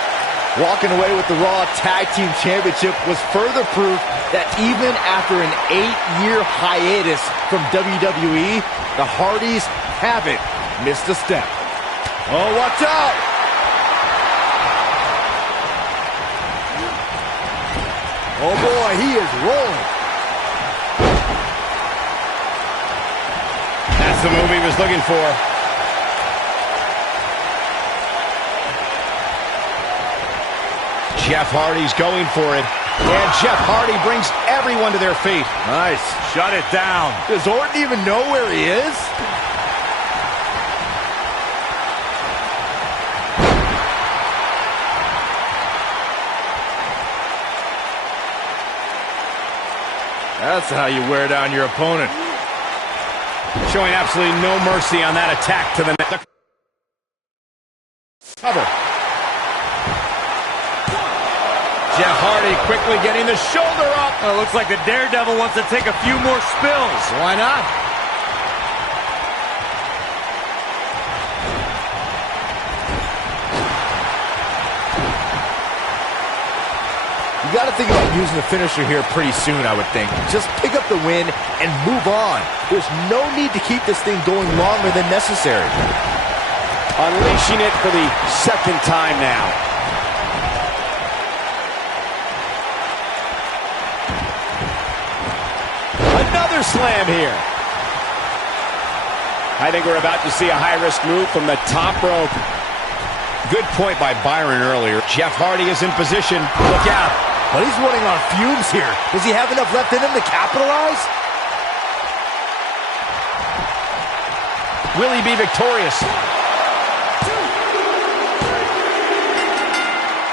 Walking away with the Raw Tag Team Championship was further proof that even after an 8-year hiatus from WWE, the Hardys haven't missed a step. Oh, watch out! Oh boy, he is rolling. That's the move he was looking for. Jeff Hardy's going for it. And Jeff Hardy brings everyone to their feet. Nice. Shut it down. Does Orton even know where he is? That's how you wear down your opponent. Showing absolutely no mercy on that attack to the cover. Jeff Hardy quickly getting the shoulder up. Well, it looks like the Daredevil wants to take a few more spills. Why not? You got to think about using the finisher here pretty soon, I would think. Just pick up the win and move on. There's no need to keep this thing going longer than necessary. Unleashing it for the second time now. Another slam here. I think we're about to see a high-risk move from the top rope. Good point by Byron earlier. Jeff Hardy is in position. Look out. But he's running on fumes here. Does he have enough left in him to capitalize? Will he be victorious?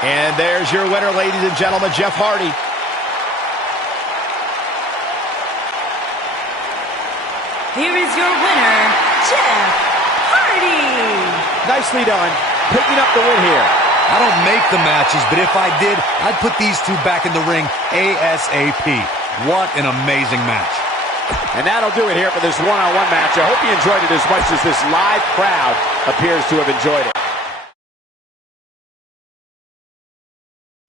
And there's your winner, ladies and gentlemen, Jeff Hardy. Here is your winner, Jeff Hardy. Nicely done. Picking up the win here. I don't make the matches, but if I did, I'd put these two back in the ring ASAP. What an amazing match. And that'll do it here for this one-on-one match. I hope you enjoyed it as much as this live crowd appears to have enjoyed it.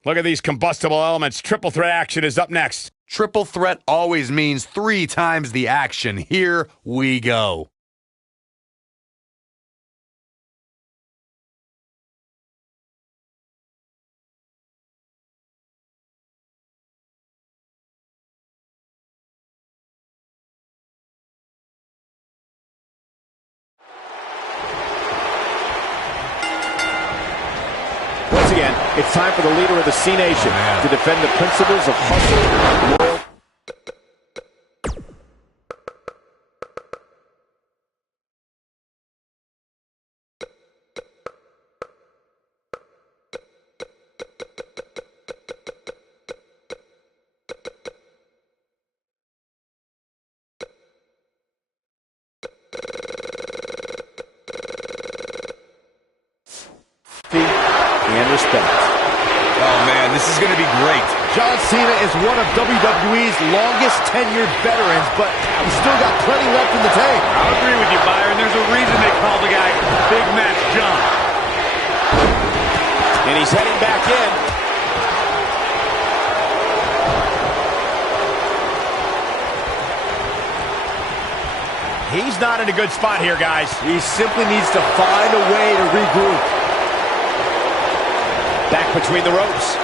Look at these combustible elements. Triple threat action is up next. Triple threat always means 3 times the action. Here we go. It's time for the leader of the C Nation to defend the principles of hustle, loyalty. And respect. Oh, man, this is going to be great. John Cena is one of WWE's longest tenured veterans, but he's still got plenty left in the tank. I'll agree with you, Byron. There's a reason they call the guy Big Match John. And he's heading back in. He's not in a good spot here, guys. He simply needs to find a way to regroup. Back between the ropes.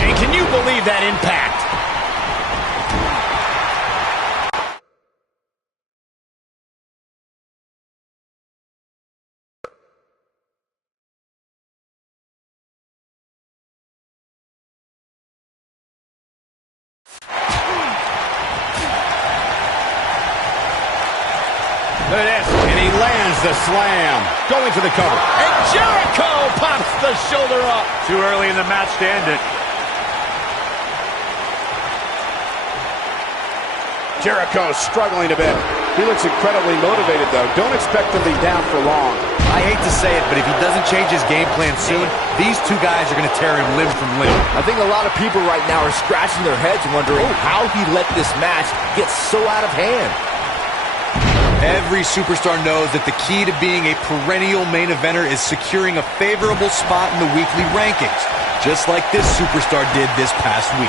And can you believe that impact? Look at this. And he lands the slam. Going for the cover. And Jericho pops the shoulder up. Too early in the match to end it. Jericho struggling a bit. He looks incredibly motivated, though. Don't expect him to be down for long. I hate to say it, but if he doesn't change his game plan soon, these two guys are going to tear him limb from limb. I think a lot of people right now are scratching their heads wondering how he let this match get so out of hand. Every superstar knows that the key to being a perennial main eventer is securing a favorable spot in the weekly rankings, just like this superstar did this past week.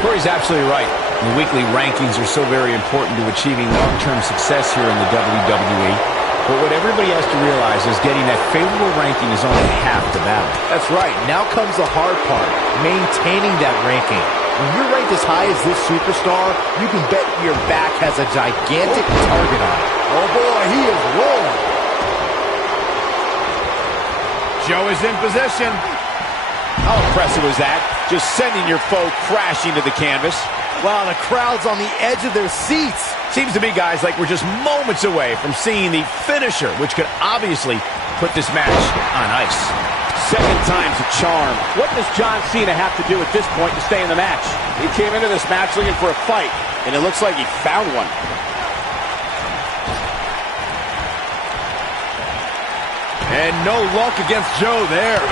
Corey's absolutely right. The weekly rankings are so very important to achieving long-term success here in the WWE. But what everybody has to realize is getting that favorable ranking is only half the battle. That's right. Now comes the hard part, maintaining that ranking. When you're ranked as high as this superstar, you can bet your back has a gigantic target on it. Oh boy, he is rolling. Joe is in position. How impressive was that? Just sending your foe crashing to the canvas. Wow, the crowd's on the edge of their seats. Seems to me, guys, like we're just moments away from seeing the finisher, which could obviously put this match on ice. Second time's a charm. What does John Cena have to do at this point to stay in the match? He came into this match looking for a fight, and it looks like he found one. And no luck against Joe there.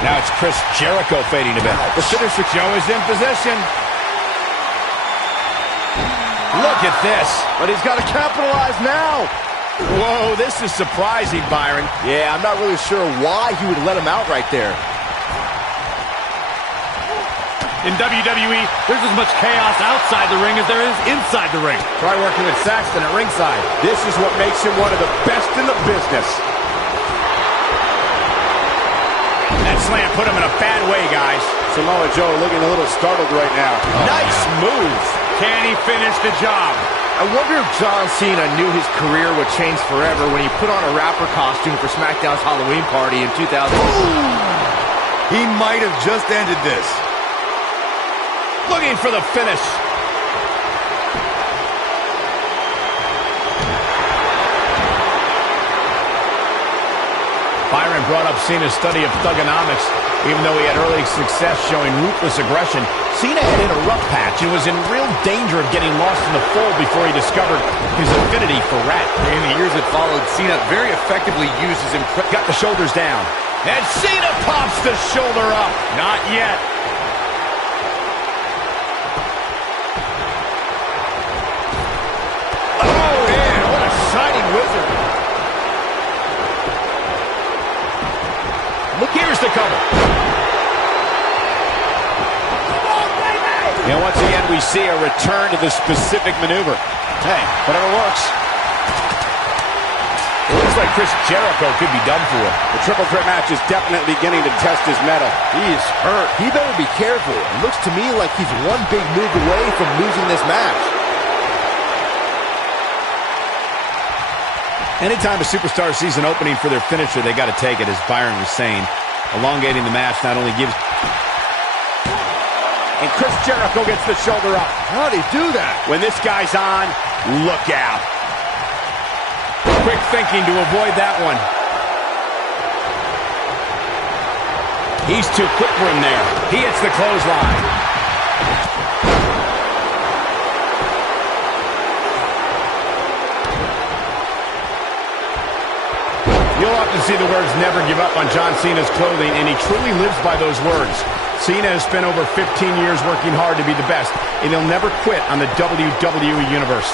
Now it's Chris Jericho fading a bit. The finisher. Joe is in position. Look at this. But he's got to capitalize now. Whoa, this is surprising, Byron. Yeah, I'm not really sure why he would let him out right there. In WWE, there's as much chaos outside the ring as there is inside the ring. Try working with Saxton at ringside. This is what makes him one of the best in the business. That slam put him in a bad way, guys. Samoa Joe looking a little startled right now. Nice move. Can he finish the job? I wonder if John Cena knew his career would change forever when he put on a rapper costume for SmackDown's Halloween party in 2000. He might have just ended this. Looking for the finish. Byron brought up Cena's study of thugonomics. Even though he had early success showing ruthless aggression, Cena had hit a rough patch and was in real danger of getting lost in the fold before he discovered his affinity for rap. In the years that followed, Cena very effectively used his Got the shoulders down. And Cena pops the shoulder up. Not yet. Oh, man, what a shining wizard. Look, here's the cover. And once again, we see a return to the specific maneuver. Hey, whatever works. It looks like Chris Jericho could be done for. The triple threat match is definitely beginning to test his mettle. He is hurt. He better be careful. It looks to me like he's one big move away from losing this match. Anytime a superstar sees an opening for their finisher, they got to take it, as Byron was saying. Elongating the match not only gives... And Chris Jericho gets the shoulder up. How'd he do that? When this guy's on, look out. Quick thinking to avoid that one. He's too quick for him there. He hits the clothesline. You'll often see the words "never give up" on John Cena's clothing, and he truly lives by those words. Cena has spent over 15 years working hard to be the best, and he'll never quit on the WWE Universe.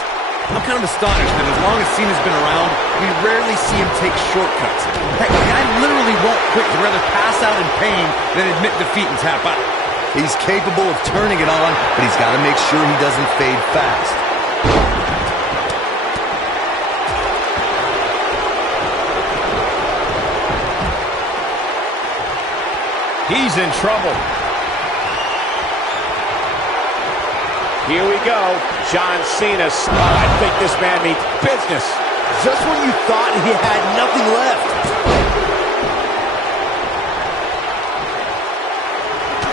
I'm kind of astonished that as long as Cena's been around, we rarely see him take shortcuts. Heck, the guy literally won't quit. He'd rather pass out in pain than admit defeat and tap out. He's capable of turning it on, but he's got to make sure he doesn't fade fast. He's in trouble. Here we go. John Cena. I think this man means business. Just when you thought he had nothing left.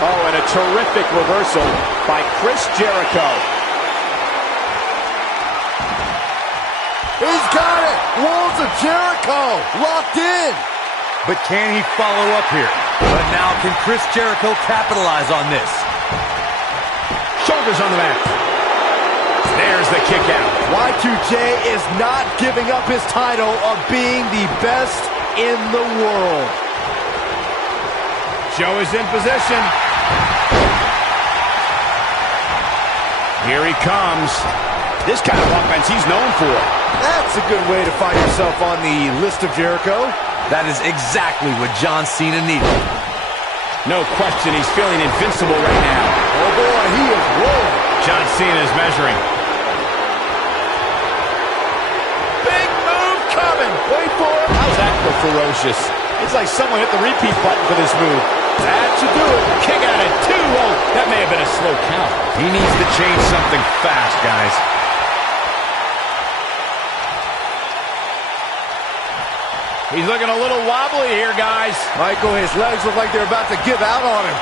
Oh, and a terrific reversal by Chris Jericho. He's got it. Walls of Jericho locked in. But can he follow up here? But now can Chris Jericho capitalize on this? Shoulders on the mat. There's the kick out. Y2J is not giving up his title of being the best in the world. Joe is in position. Here he comes. This kind of offense he's known for. That's a good way to find yourself on the list of Jericho. That is exactly what John Cena needed. No question, he's feeling invincible right now. Oh boy, he is rolling. John Cena is measuring. Big move coming. Wait for it. How's that for ferocious? It's like someone hit the repeat button for this move. That should do it. Kick out at 2. Oh, that may have been a slow count. He needs to change something fast, guys. He's looking a little wobbly here, guys. Michael, his legs look like they're about to give out on him.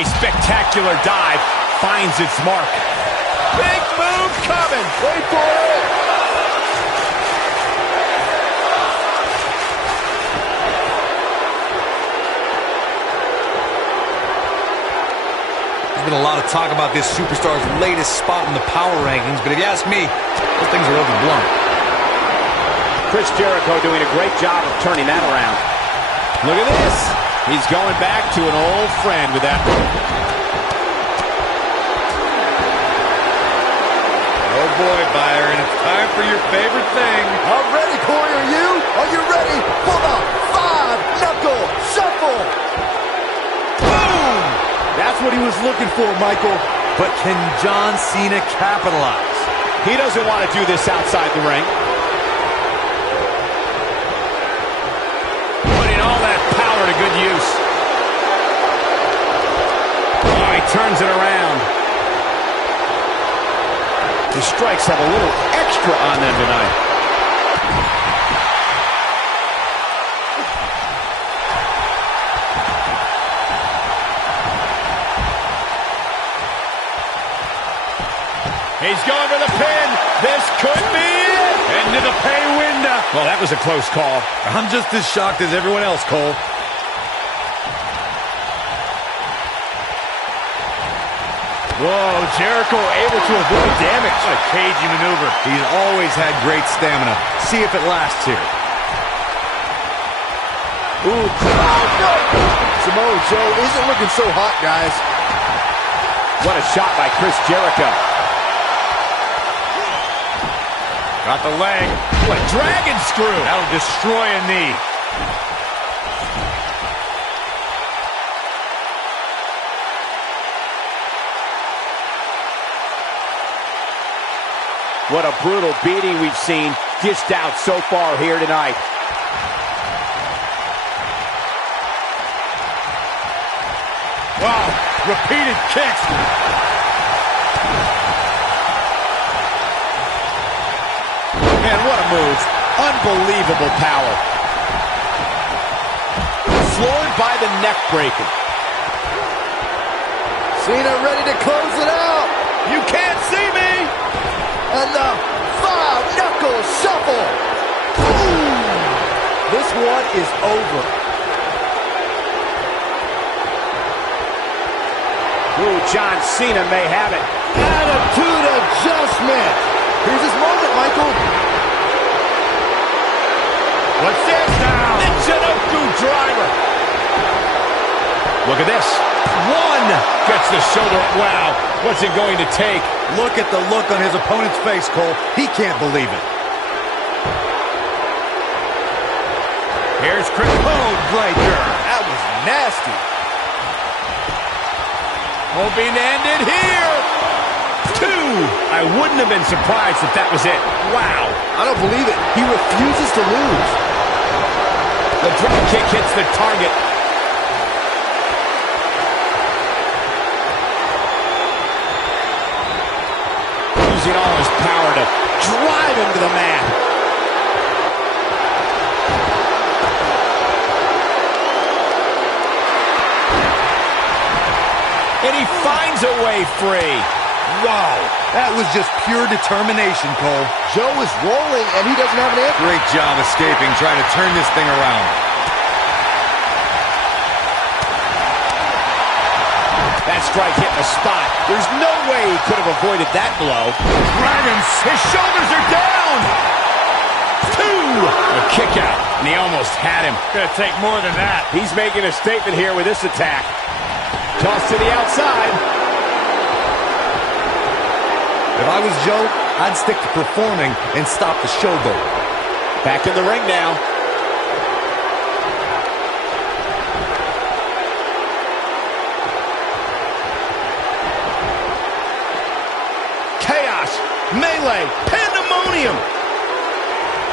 A spectacular dive finds its mark. Big move coming. Wait for it. There's been a lot of talk about this superstar's latest spot in the power rankings, but if you ask me, those things are overblown. Chris Jericho doing a great job of turning that around. Look at this. He's going back to an old friend with that. Oh boy, Byron, it's time for your favorite thing. I'm ready, Corey. Are you? Are you ready for the 5-knuckle shuffle? Boom! That's what he was looking for, Michael. But can John Cena capitalize? He doesn't want to do this outside the ring. Putting all that power to good use. Oh, he turns it around. The strikes have a little extra on them tonight. He's going for the pin. This could be it. Into the pay window. Well, that was a close call. I'm just as shocked as everyone else, Cole. Whoa, Jericho able to avoid damage. What a cagey maneuver. He's always had great stamina. See if it lasts here. Ooh, Samoa Joe isn't looking so hot, guys. What a shot by Chris Jericho. Got the leg. What a dragon screw. That'll destroy a knee. What a brutal beating we've seen dished out so far here tonight. Wow, repeated kicks. Man, what a move. Unbelievable power. Floored by the neck breaker. Cena ready to close it out. You can't see me. And the five-knuckle shuffle. Ooh. This one is over. Ooh, John Cena may have it. Attitude adjustment. Here's his moment, Michael. What's this now? Michinoku driver. Look at this. One gets the shoulder. Wow. What's it going to take? Look at the look on his opponent's face, Cole. He can't believe it. Here's Chris. Code breaker. That was nasty. Hoping to end it here. Two. I wouldn't have been surprised if that was it. Wow. I don't believe it. He refuses to lose. The drop kick hits the target. Using all his power to drive him to the mat. And he finds a way free. Wow, that was just pure determination, Cole. Joe is rolling, and he doesn't have an answer. Great job escaping, trying to turn this thing around. That strike hit the spot. There's no way he could have avoided that blow. Dragons, his shoulders are down. Two. A kick out, and he almost had him. Gonna take more than that. He's making a statement here with this attack. Toss to the outside. If I was Joe, I'd stick to performing and stop the showboat. Back in the ring now. Chaos, melee, pandemonium.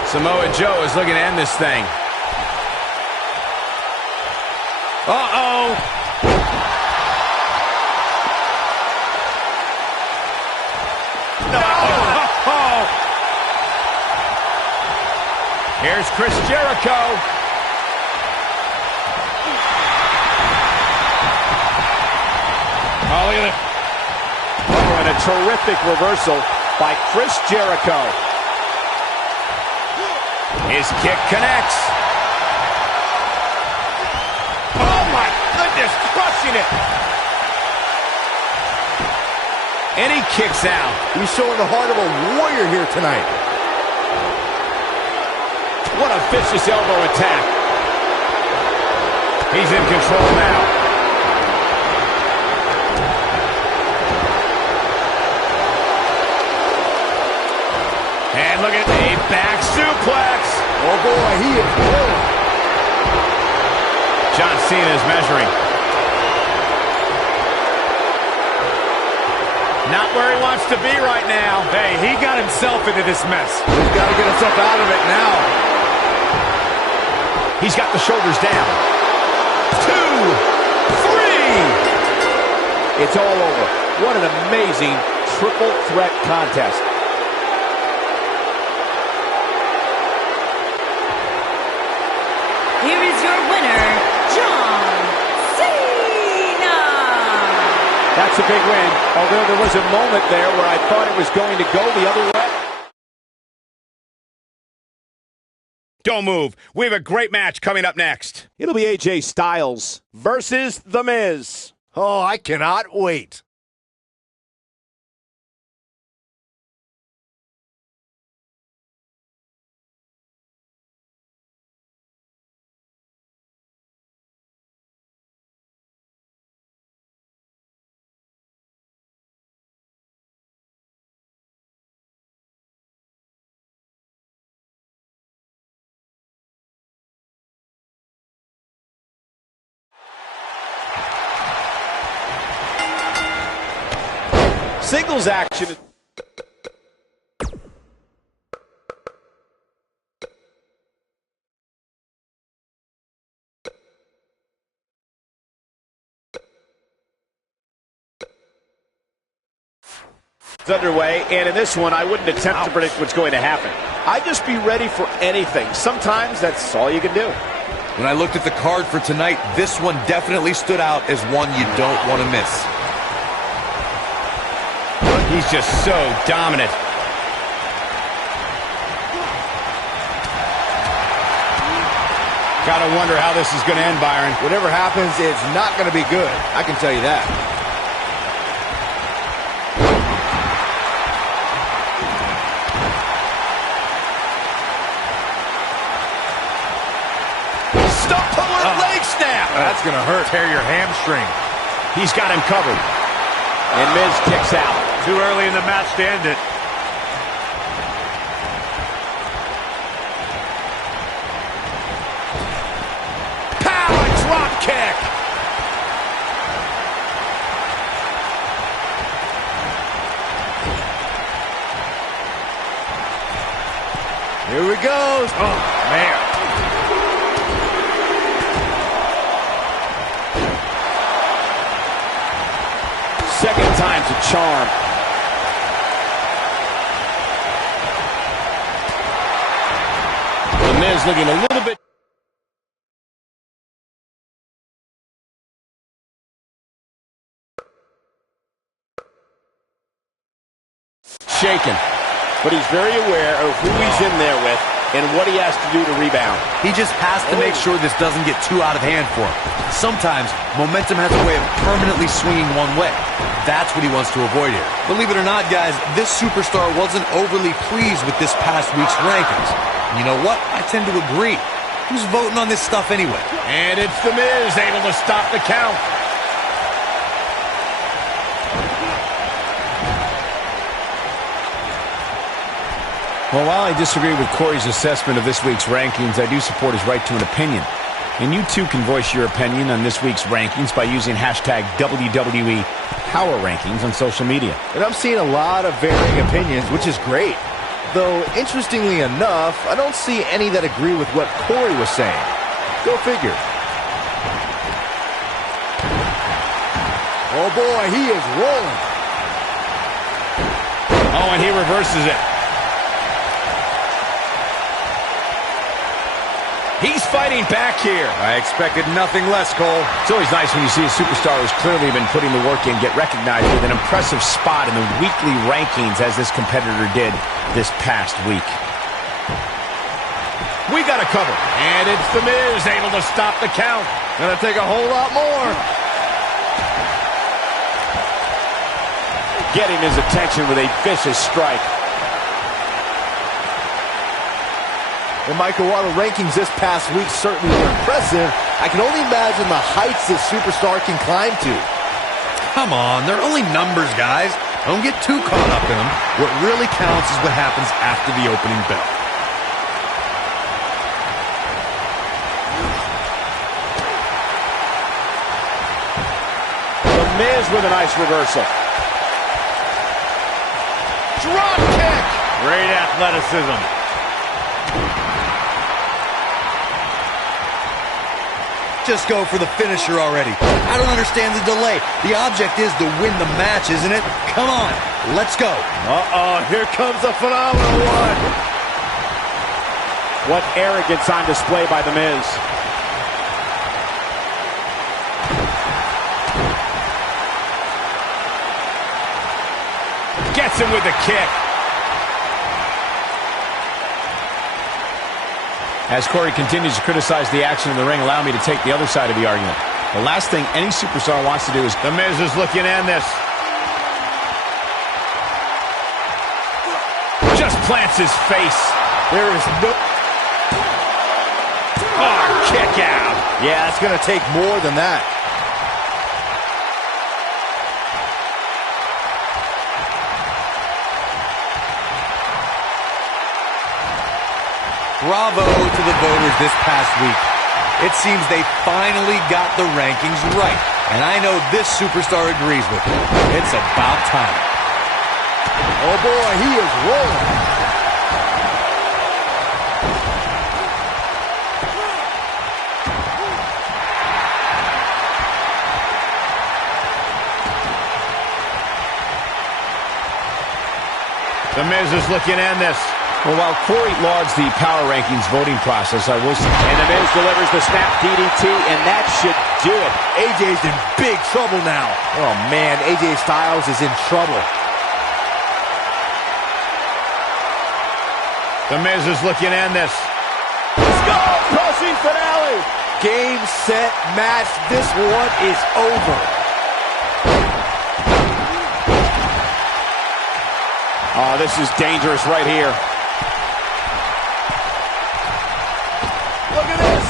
Samoa Joe is looking to end this thing. Uh-oh. Here's Chris Jericho. Oh, look at it. Oh, and a terrific reversal by Chris Jericho. His kick connects. Oh, my goodness, crushing it. And he kicks out. He's showing the heart of a warrior here tonight. What a vicious elbow attack. He's in control now. And look at a back suplex. Oh, boy, he is rolling. John Cena is measuring. Not where he wants to be right now. Hey, he got himself into this mess. He's got to get himself out of it now. He's got the shoulders down. 2, 3. It's all over. What an amazing triple threat contest. Here is your winner, John Cena. That's a big win, although there was a moment there where I thought it was going to go the other way. Don't move. We have a great match coming up next. It'll be AJ Styles versus The Miz. Oh, I cannot wait. Singles action. Underway, and in this one, I wouldn't attempt to predict what's going to happen. I'd just be ready for anything. Sometimes that's all you can do. When I looked at the card for tonight, this one definitely stood out as one you don't want to miss. He's just so dominant. Gotta wonder how this is going to end, Byron. Whatever happens, it's not going to be good. I can tell you that. Leg snap. That's going to hurt. Tear your hamstring. He's got him covered. And Miz kicks out. Too early in the match to end it. Power drop kick. Here we go. Oh, man. Second time's a charm. The Miz looking a little bit. Shaken. But he's very aware of who he's in there with and what he has to do to rebound. He just has to make sure this doesn't get too out of hand for him. Sometimes, momentum has a way of permanently swinging one way. That's what he wants to avoid here. Believe it or not, guys, this superstar wasn't overly pleased with this past week's rankings. And you know what? I tend to agree. Who's voting on this stuff anyway? And it's The Miz able to stop the count. Well, while I disagree with Corey's assessment of this week's rankings, I do support his right to an opinion. And you too can voice your opinion on this week's rankings by using hashtag WWE Power Rankings on social media. And I'm seeing a lot of varying opinions, which is great. Though, interestingly enough, I don't see any that agree with what Corey was saying. Go figure. Oh boy, he is rolling. Oh, and he reverses it. He's fighting back here. I expected nothing less, Cole. It's always nice when you see a superstar who's clearly been putting the work in get recognized with an impressive spot in the weekly rankings as this competitor did this past week. We got a cover. And it's The Miz able to stop the count. Gonna take a whole lot more. Getting his attention with a vicious strike. And Michael, while the rankings this past week certainly were impressive, I can only imagine the heights this superstar can climb to. Come on, they're only numbers, guys. Don't get too caught up in them. What really counts is what happens after the opening bell. The Miz with a nice reversal. Drop kick. Great athleticism. Just go for the finisher already. I don't understand the delay. The object is to win the match, isn't it? Come on, let's go. Uh-oh, here comes a phenomenal one. What arrogance on display by The Miz. Gets him with the kick. As Corey continues to criticize the action in the ring, allow me to take the other side of the argument. The last thing any superstar wants to do is... The Miz is looking to end this. Just plants his face. There is no... Oh, kick out. Yeah, it's going to take more than that. Bravo to the voters this past week. It seems they finally got the rankings right. And I know this superstar agrees with me. It's about time. Oh, boy, he is rolling. The Miz is looking to end this. Well, while Corey lauds the power rankings voting process, I will say. And the Miz delivers the snap DDT, and that should do it. AJ's in big trouble now. Oh, man, AJ Styles is in trouble. The Miz is looking to end this. Let's go! Pro Scene finale! Game, set, match. This one is over. Oh, this is dangerous right here. Look at this!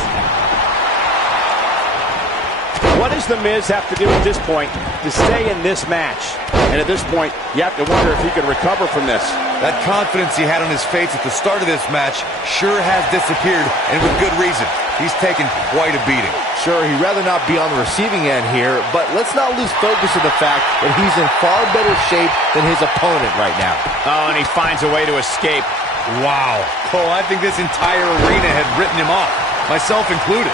What does The Miz have to do at this point to stay in this match? And at this point, you have to wonder if he can recover from this. That confidence he had on his face at the start of this match sure has disappeared, and with good reason. He's taken quite a beating. Sure, he'd rather not be on the receiving end here, but let's not lose focus of the fact that he's in far better shape than his opponent right now. Oh, and he finds a way to escape. Wow. Cole, I think this entire arena had written him off, myself included.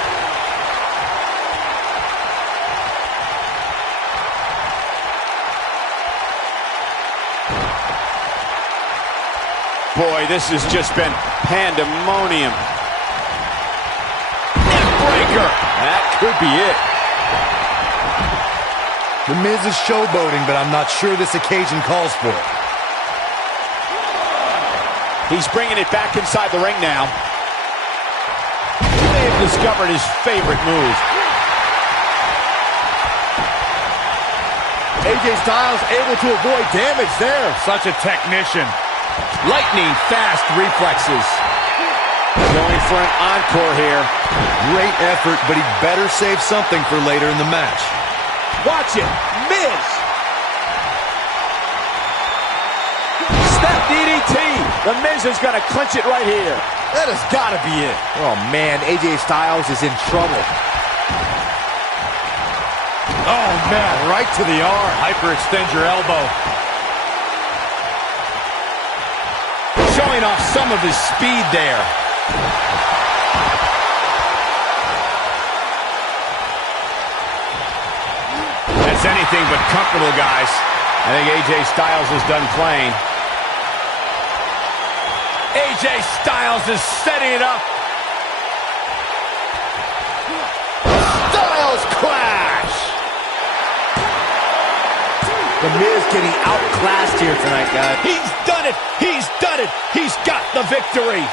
Boy, this has just been pandemonium. Neckbreaker! That could be it. The Miz is showboating, but I'm not sure this occasion calls for it. He's bringing it back inside the ring now. He may have discovered his favorite move. AJ Styles able to avoid damage there. Such a technician. Lightning fast reflexes. Going for an encore here. Great effort, but he better save something for later in the match. Watch it. Miz. Step DDT. The Miz is going to clinch it right here. That has got to be it. Oh, man, AJ Styles is in trouble. Oh, man, right to the arm. Hyperextend your elbow. Showing off some of his speed there. That's anything but comfortable, guys. I think AJ Styles is done playing. AJ Styles is setting it up. Styles clash. The Miz getting outclassed here tonight, guys. He's done it. He's done it. He's got the victory.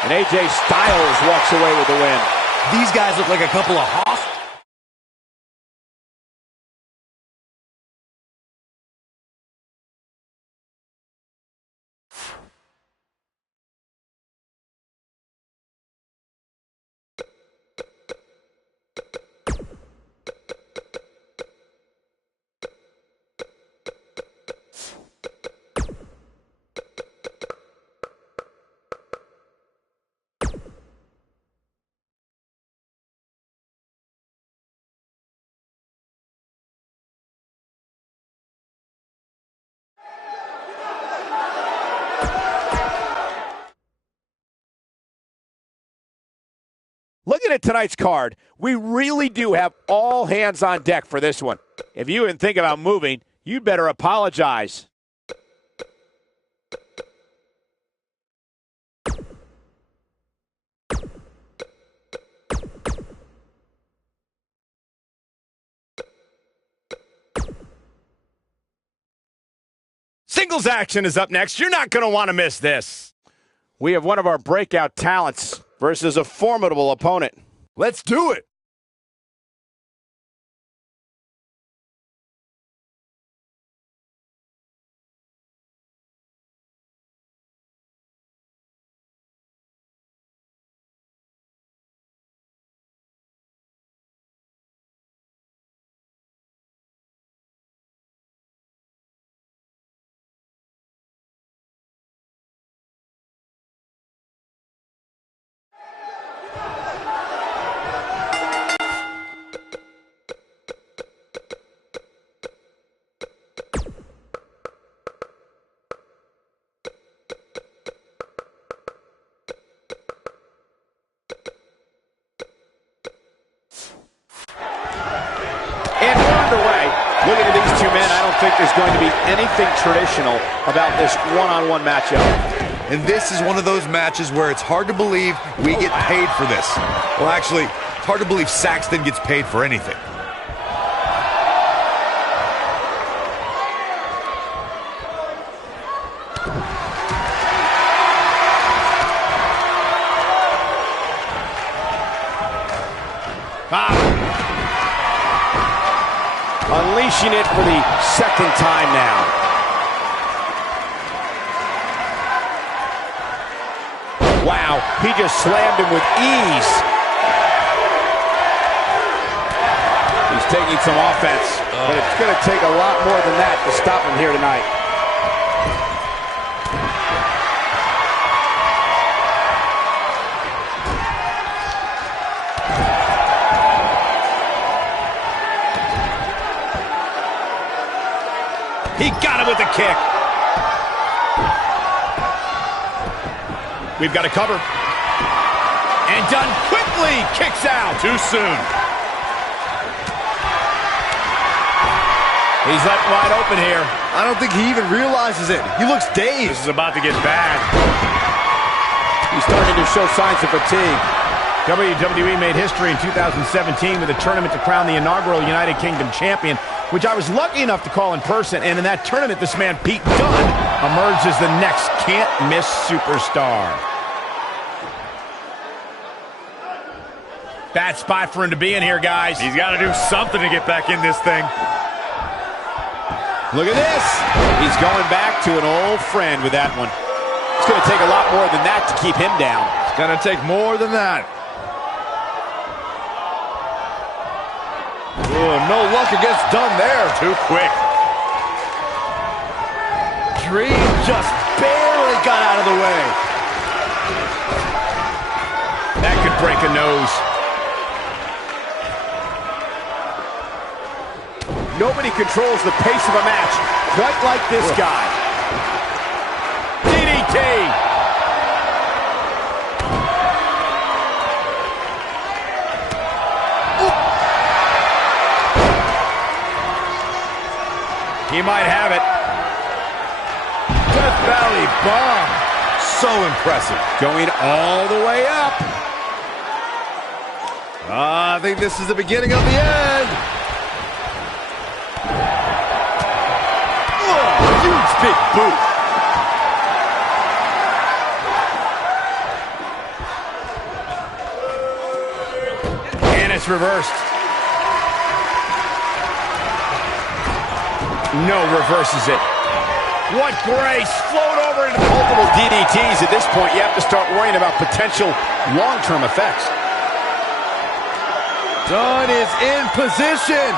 And AJ Styles walks away with the win. These guys look like a couple of hawks. Looking at tonight's card, we really do have all hands on deck for this one. If you even think about moving, you'd better apologize. Singles action is up next. You're not going to want to miss this. We have one of our breakout talents versus a formidable opponent. Let's do it. think there's going to be anything traditional about this one-on-one matchup. And this is one of those matches where it's hard to believe we get paid for this. Well, actually, it's hard to believe Saxton gets paid for anything. Unleashing it for the second time now. Wow, he just slammed him with ease. He's taking some offense, but it's going to take a lot more than that to stop him here tonight. He got him with the kick. We've got a cover. And done quickly. Kicks out. Too soon. He's left wide open here. I don't think he even realizes it. He looks dazed. This is about to get bad. He's starting to show signs of fatigue. WWE made history in 2017 with a tournament to crown the inaugural United Kingdom champion, which I was lucky enough to call in person. And in that tournament, this man, Pete Dunne, emerged as the next can't-miss superstar. Bad spot for him to be in here, guys. He's got to do something to get back in this thing. Look at this. He's going back to an old friend with that one. It's going to take a lot more than that to keep him down. It's going to take more than that. No luck against Dunne there. Too quick. Dream just barely got out of the way. That could break a nose. Nobody controls the pace of a match quite like this guy. DDT. He might have it. Death Valley bomb. So impressive. Going all the way up. I think this is the beginning of the end. Huge big boot. And it's reversed. No, reverses it. What grace! Float over into the Multiple DDTs. At this point, you have to start worrying about potential long-term effects. Dunne is in position.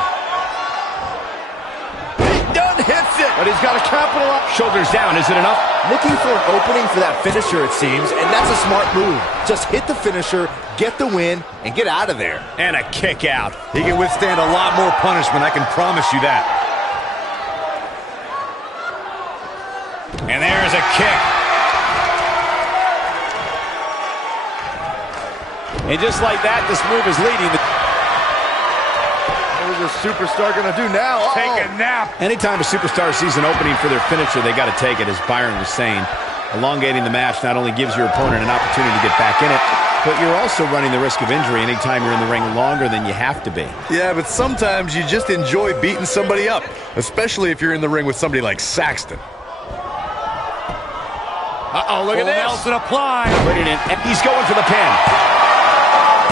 Dunne hits it. But he's got to capitalize. shoulders down. Is it enough? Looking for an opening for that finisher, it seems, and that's a smart move. Just hit the finisher, get the win, and get out of there. And a kick out. He can withstand a lot more punishment, I can promise you that. And there's a kick. And just like that, this move is leading. What is this superstar going to do now? Take a nap. Anytime a superstar sees an opening for their finisher, they got to take it, as Byron was saying. Elongating the match not only gives your opponent an opportunity to get back in it, but you're also running the risk of injury anytime you're in the ring longer than you have to be. Yeah, but sometimes you just enjoy beating somebody up, especially if you're in the ring with somebody like Saxton. Uh-oh, look at this. Nelson applied. Putting in. He's going for the pin.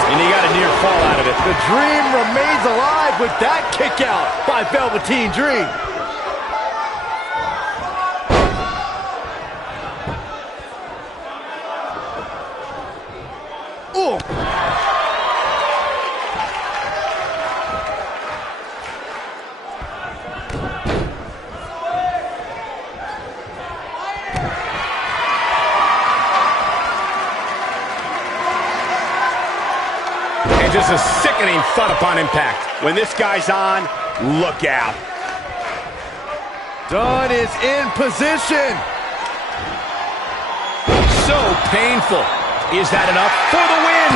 And he got a near fall out of it. The Dream remains alive with that kick out by Velveteen Dream. Ooh. And just a sickening thud upon impact. When this guy's on, look out. Dunne is in position. So painful. Is that enough for the win?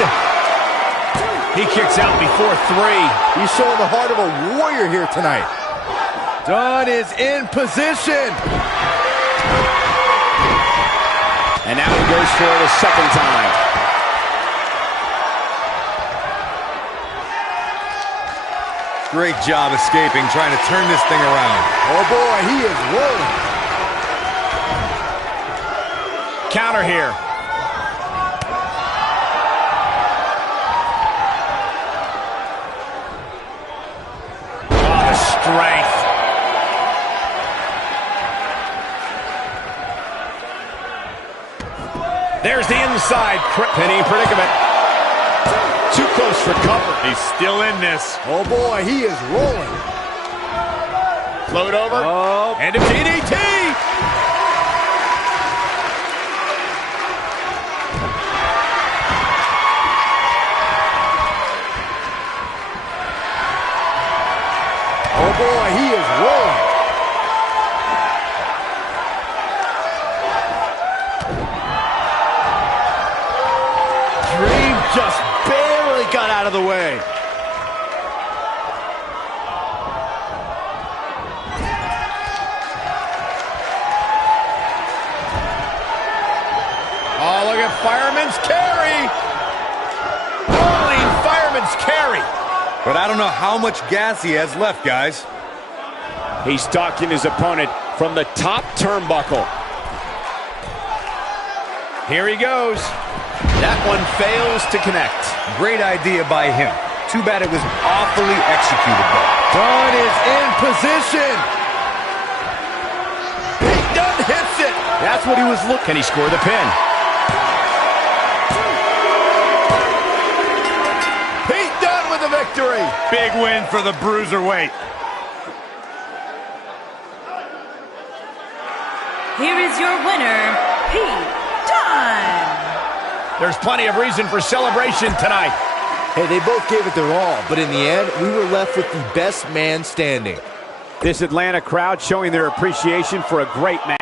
He kicks out before 3. He's showing the heart of a warrior here tonight. Dunn is in position. And now he goes for it a second time. Great job escaping, trying to turn this thing around. Oh boy, he is rolling. Counter here. Oh, the strength. There's the inside pinning predicament. Too close for comfort. He's still in this. Oh boy, he is rolling. Float over. Oh. And a DDT. Oh boy, he is rolling. Dream just barely got out of the way. Oh, look at Fireman's Carry. Rolling Fireman's Carry. But I don't know how much gas he has left, guys. He's stalking his opponent from the top turnbuckle. Here he goes. That one fails to connect. Great idea by him. Too bad it was awfully executed, though. Dunn is in position. Pete Dunne hits it. That's what he was looking. Can he score the pin? Pete Dunne with the victory. Big win for the Bruiserweight. Here is your winner, Pete Dunne. There's plenty of reason for celebration tonight. Hey, they both gave it their all, but in the end, we were left with the best man standing. This Atlanta crowd showing their appreciation for a great match.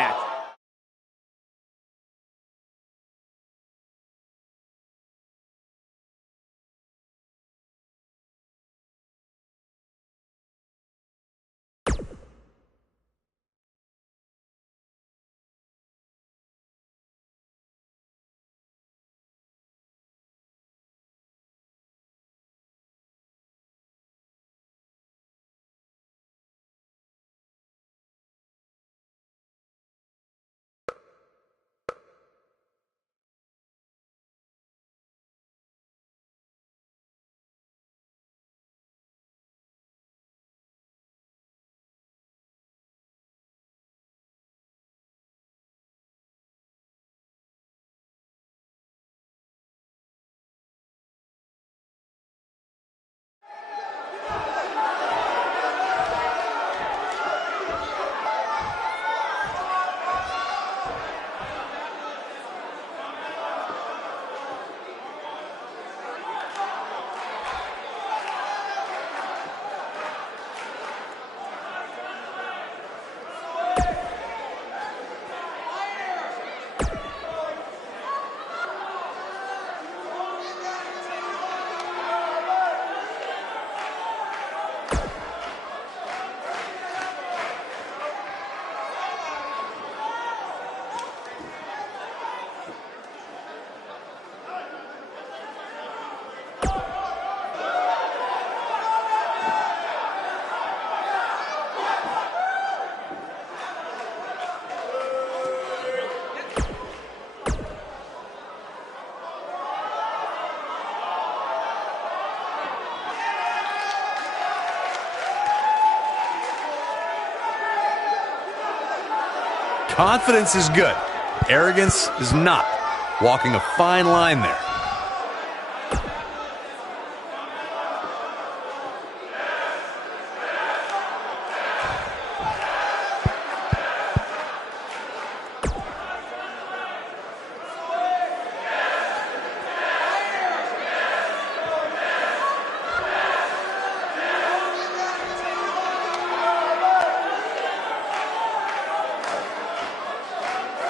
Confidence is good. Arrogance is not. Walking a fine line there.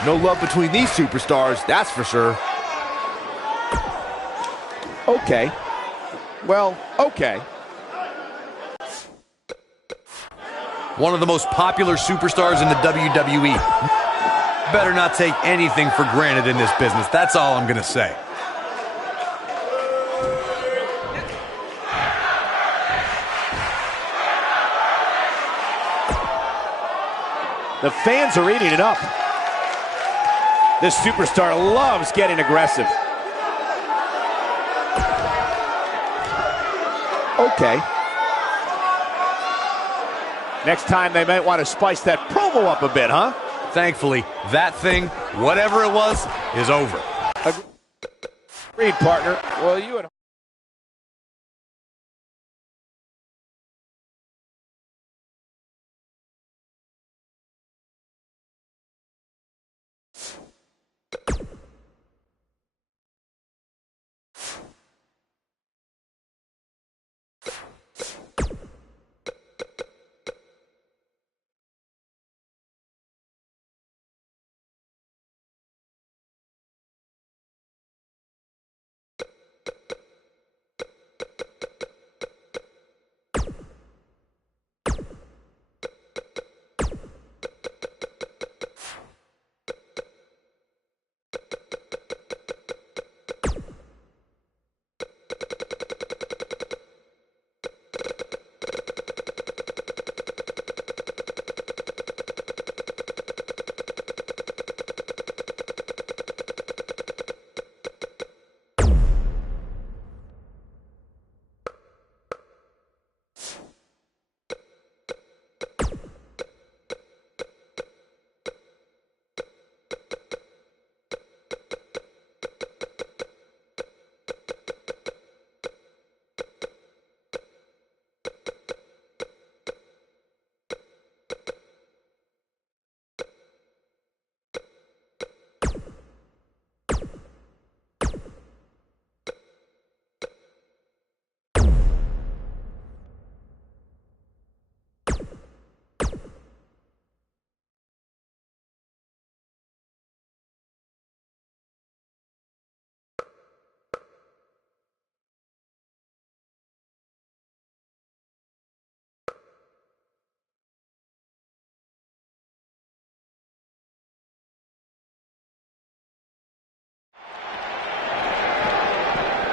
No love between these superstars, that's for sure. Okay. Well, okay. one of the most popular superstars in the WWE. Better not take anything for granted in this business. That's all I'm going to say. The fans are eating it up. This superstar loves getting aggressive. Okay. Next time they might want to spice that promo up a bit, huh? Thankfully, that thing, whatever it was, is over. Agreed, partner. Well, you and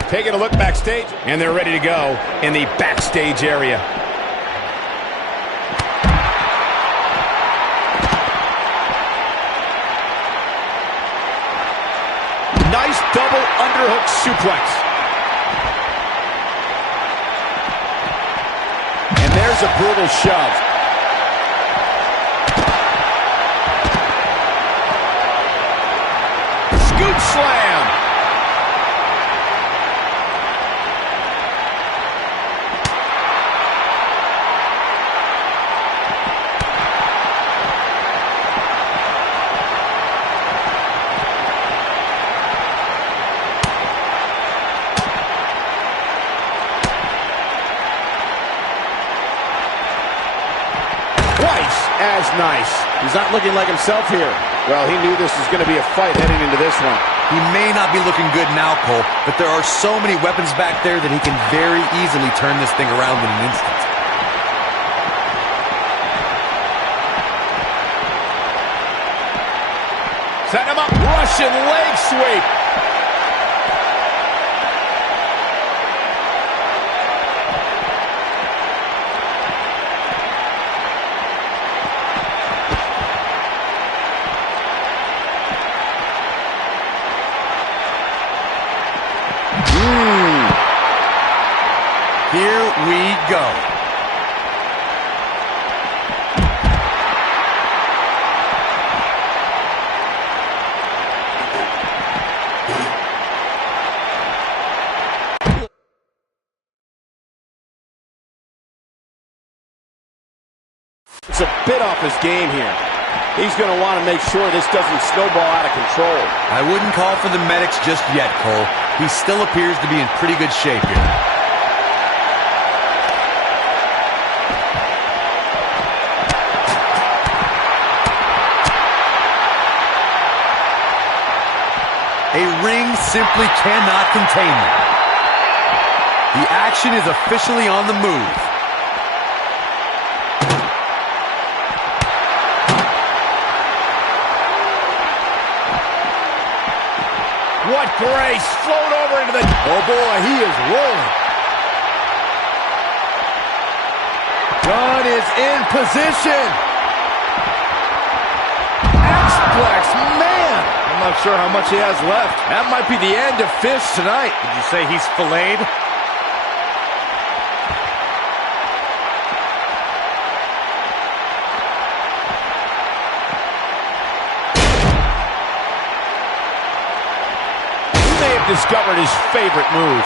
taking a look backstage. And they're ready to go in the backstage area. Nice double underhook suplex. And there's a brutal shove. Scoop slam. As nice. He's not looking like himself here. Well, he knew this was going to be a fight heading into this one. He may not be looking good now, Cole, but there are so many weapons back there that he can very easily turn this thing around in an instant. Set him up. Russian leg sweep. Here we go. It's a bit off his game here. He's going to want to make sure this doesn't snowball out of control. I wouldn't call for the medics just yet, Cole. He still appears to be in pretty good shape here. A ring simply cannot contain them. The action is officially on the move. What grace! Float over into the... Oh boy, he is rolling. Gunn is in position. X-Plex, man! I'm not sure how much he has left. That might be the end of Fish tonight. Did you say he's filleted? He may have discovered his favorite move.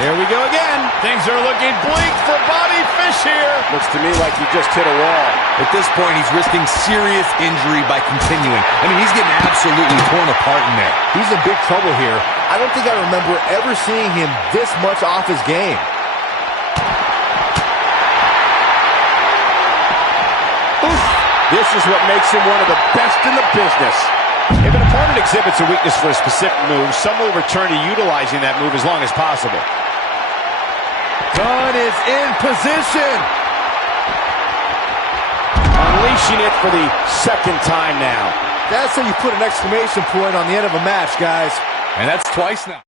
Here we go again. Things are looking bleak for Bobby Fish here. Looks to me like he just hit a wall. At this point, he's risking serious injury by continuing. I mean, he's getting absolutely torn apart in there. He's in big trouble here. I don't think I remember ever seeing him this much off his game. Oof. This is what makes him one of the best in the business. If an opponent exhibits a weakness for a specific move, some will return to utilizing that move as long as possible. Gunn is in position. Unleashing it for the second time now. That's how you put an exclamation point on the end of a match, guys. And that's twice now.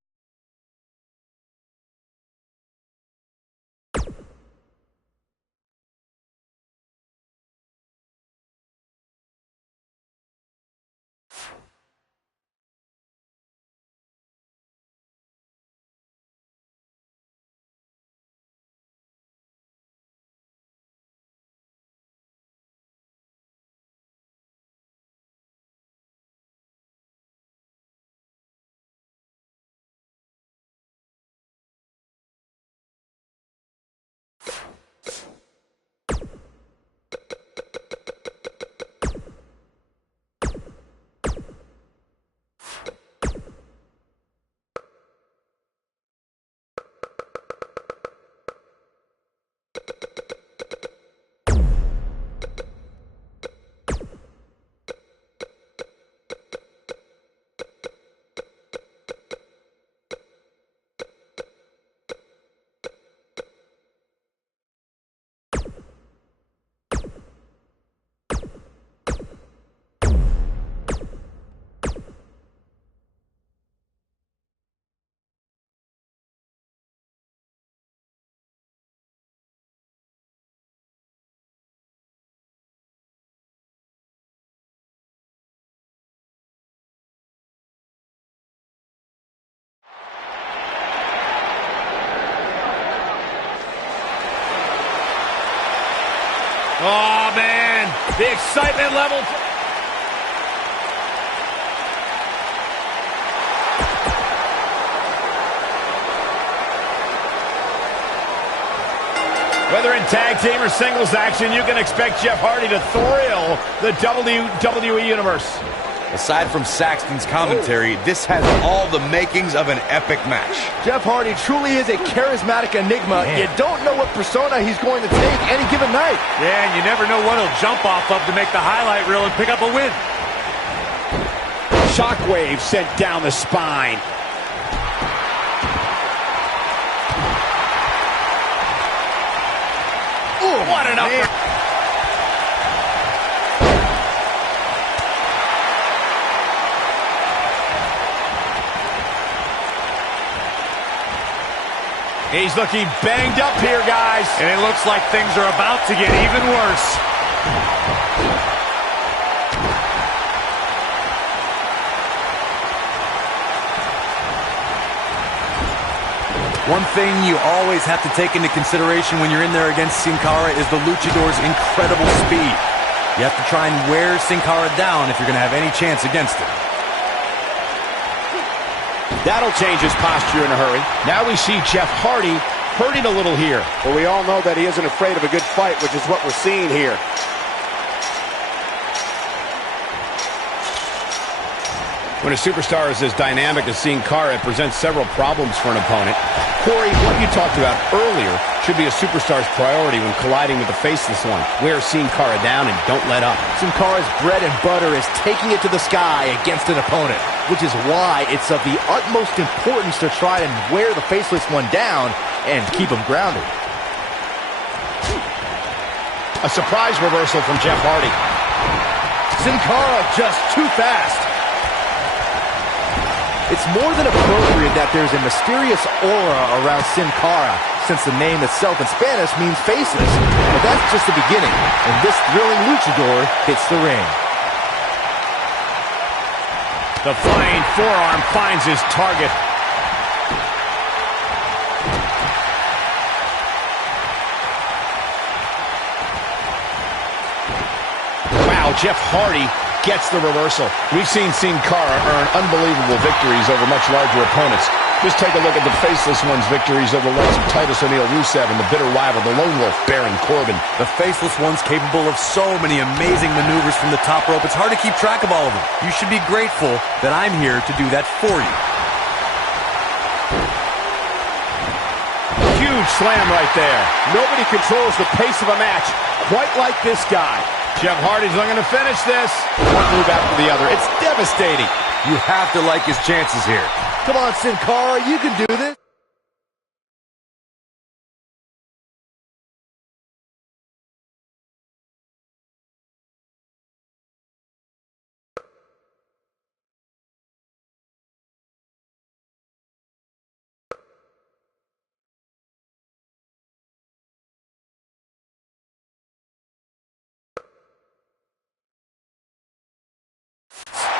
Oh, man. The excitement level. Whether in tag team or singles action, you can expect Jeff Hardy to thrill the WWE Universe. Aside from Saxton's commentary, this has all the makings of an epic match. Jeff Hardy truly is a charismatic enigma. Man. You don't know what persona he's going to take any given night. Yeah, and you never know what he'll jump off of to make the highlight reel and pick up a win. Shockwave sent down the spine. Ooh, what an upper. He's looking banged up here, guys. And it looks like things are about to get even worse. One thing you always have to take into consideration when you're in there against Sin Cara is the Luchador's incredible speed. You have to try and wear Sin Cara down if you're going to have any chance against it. That'll change his posture in a hurry. Now we see Jeff Hardy hurting a little here. But we all know that he isn't afraid of a good fight, which is what we're seeing here. When a superstar is as dynamic as Sin Cara, it presents several problems for an opponent. Corey, what you talked about earlier should be a superstar's priority when colliding with the faceless one. Wear Sin Cara down and don't let up. Sin Cara's bread and butter is taking it to the sky against an opponent, which is why it's of the utmost importance to try and wear the faceless one down and keep him grounded. A surprise reversal from Jeff Hardy. Sin Cara just too fast. It's more than appropriate that there's a mysterious aura around Sin Cara, since the name itself in Spanish means faceless. But that's just the beginning, and this thrilling luchador hits the ring. The flying forearm finds his target. Wow, Jeff Hardy gets the reversal. We've seen Sin Cara earn unbelievable victories over much larger opponents. Just take a look at the Faceless One's victories over the likes of Titus O'Neil, Rusev, and the bitter rival, the Lone Wolf, Baron Corbin. The Faceless One's capable of so many amazing maneuvers from the top rope. It's hard to keep track of all of them. You should be grateful that I'm here to do that for you. Huge slam right there. Nobody controls the pace of a match quite like this guy. Jeff Hardy's looking to finish this. One move after the other. It's devastating. You have to like his chances here. Come on, Sin Cara, you can do this.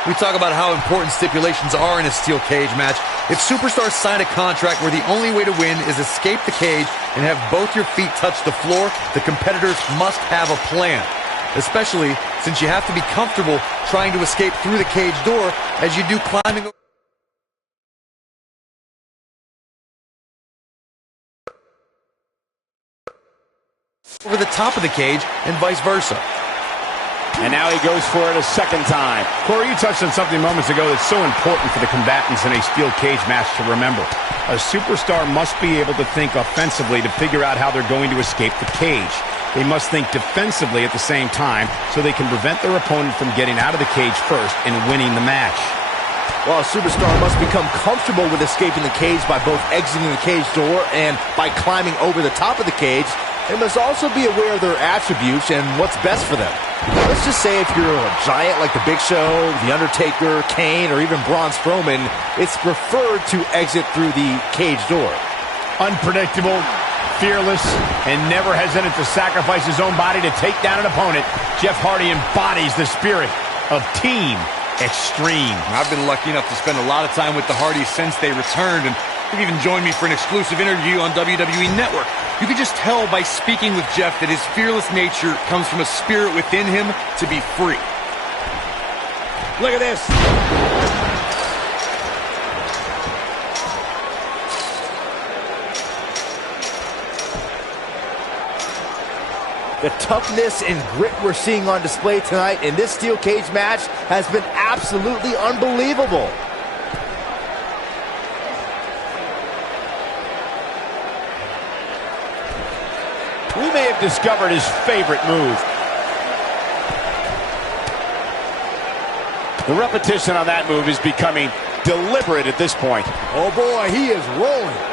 We talk about how important stipulations are in a steel cage match. If superstars sign a contract where the only way to win is escape the cage and have both your feet touch the floor, the competitors must have a plan. Especially since you have to be comfortable trying to escape through the cage door as you do climbing over the top of the cage and vice versa. And now he goes for it a second time. Corey, you touched on something moments ago that's so important for the combatants in a steel cage match to remember. A superstar must be able to think offensively to figure out how they're going to escape the cage. They must think defensively at the same time so they can prevent their opponent from getting out of the cage first and winning the match. Well, a superstar must become comfortable with escaping the cage by both exiting the cage door and by climbing over the top of the cage. They must also be aware of their attributes and what's best for them. Let's just say if you're a giant like The Big Show, The Undertaker, Kane, or even Braun Strowman, it's preferred to exit through the cage door. Unpredictable, fearless, and never hesitant to sacrifice his own body to take down an opponent, Jeff Hardy embodies the spirit of Team Extreme. I've been lucky enough to spend a lot of time with the Hardys since they returned, and they've even joined me for an exclusive interview on WWE Network. You can just tell by speaking with Jeff that his fearless nature comes from a spirit within him to be free. Look at this. The toughness and grit we're seeing on display tonight in this steel cage match has been absolutely unbelievable. We may have discovered his favorite move. The repetition on that move is becoming deliberate at this point. Oh boy, he is rolling.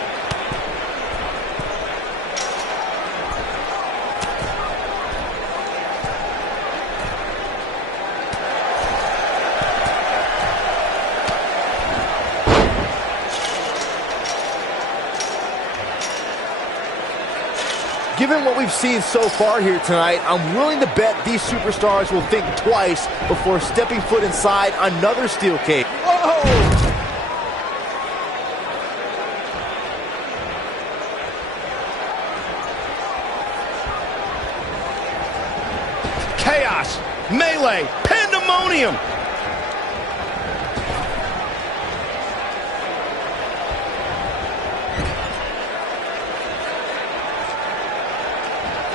Given what we've seen so far here tonight, I'm willing to bet these superstars will think twice before stepping foot inside another steel cage. Whoa! Chaos, melee, pandemonium.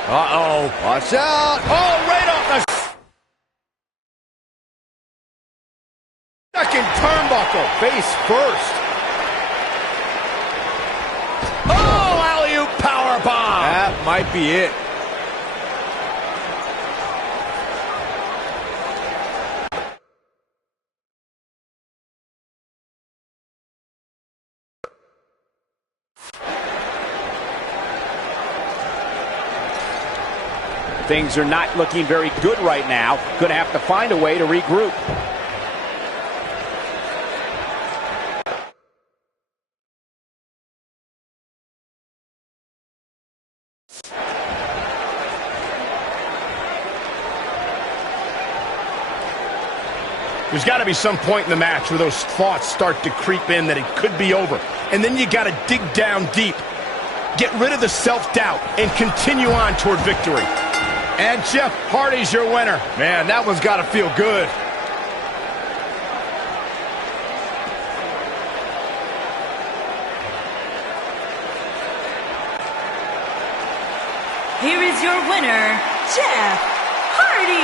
Uh-oh. Watch out. Oh, right off the second turnbuckle. Face first. Oh, alley-oop powerbomb. That might be it. Things are not looking very good right now. Going to have to find a way to regroup. There's got to be some point in the match where those thoughts start to creep in that it could be over. And then you got to dig down deep. Get rid of the self-doubt and continue on toward victory. And Jeff Hardy's your winner. Man, that one's got to feel good. Here is your winner, Jeff Hardy.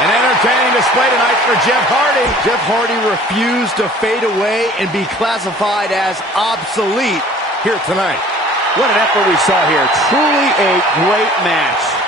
An entertaining display tonight for Jeff Hardy. Jeff Hardy refused to fade away and be classified as obsolete here tonight. What an effort we saw here. Truly a great match.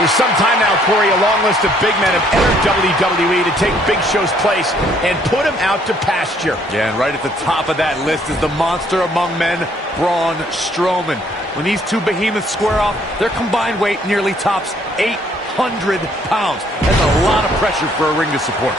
For some time now, Corey, a long list of big men have entered WWE to take Big Show's place and put him out to pasture. Yeah, and right at the top of that list is the monster among men, Braun Strowman. When these two behemoths square off, their combined weight nearly tops 800 pounds. That's a lot of pressure for a ring to support.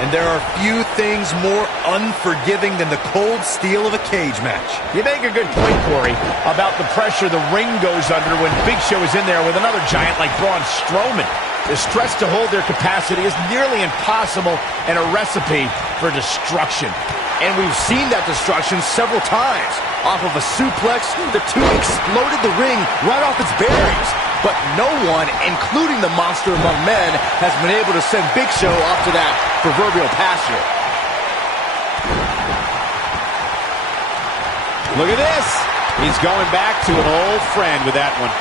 And there are few things more unforgiving than the cold steel of a cage match. You make a good point, Corey, about the pressure the ring goes under when Big Show is in there with another giant like Braun Strowman. The stress to hold their capacity is nearly impossible and a recipe for destruction. And we've seen that destruction several times. Off of a suplex, the two exploded the ring right off its bearings. But no one, including the monster among men, has been able to send Big Show off to that proverbial pasture. Look at this. He's going back to an old friend with that one.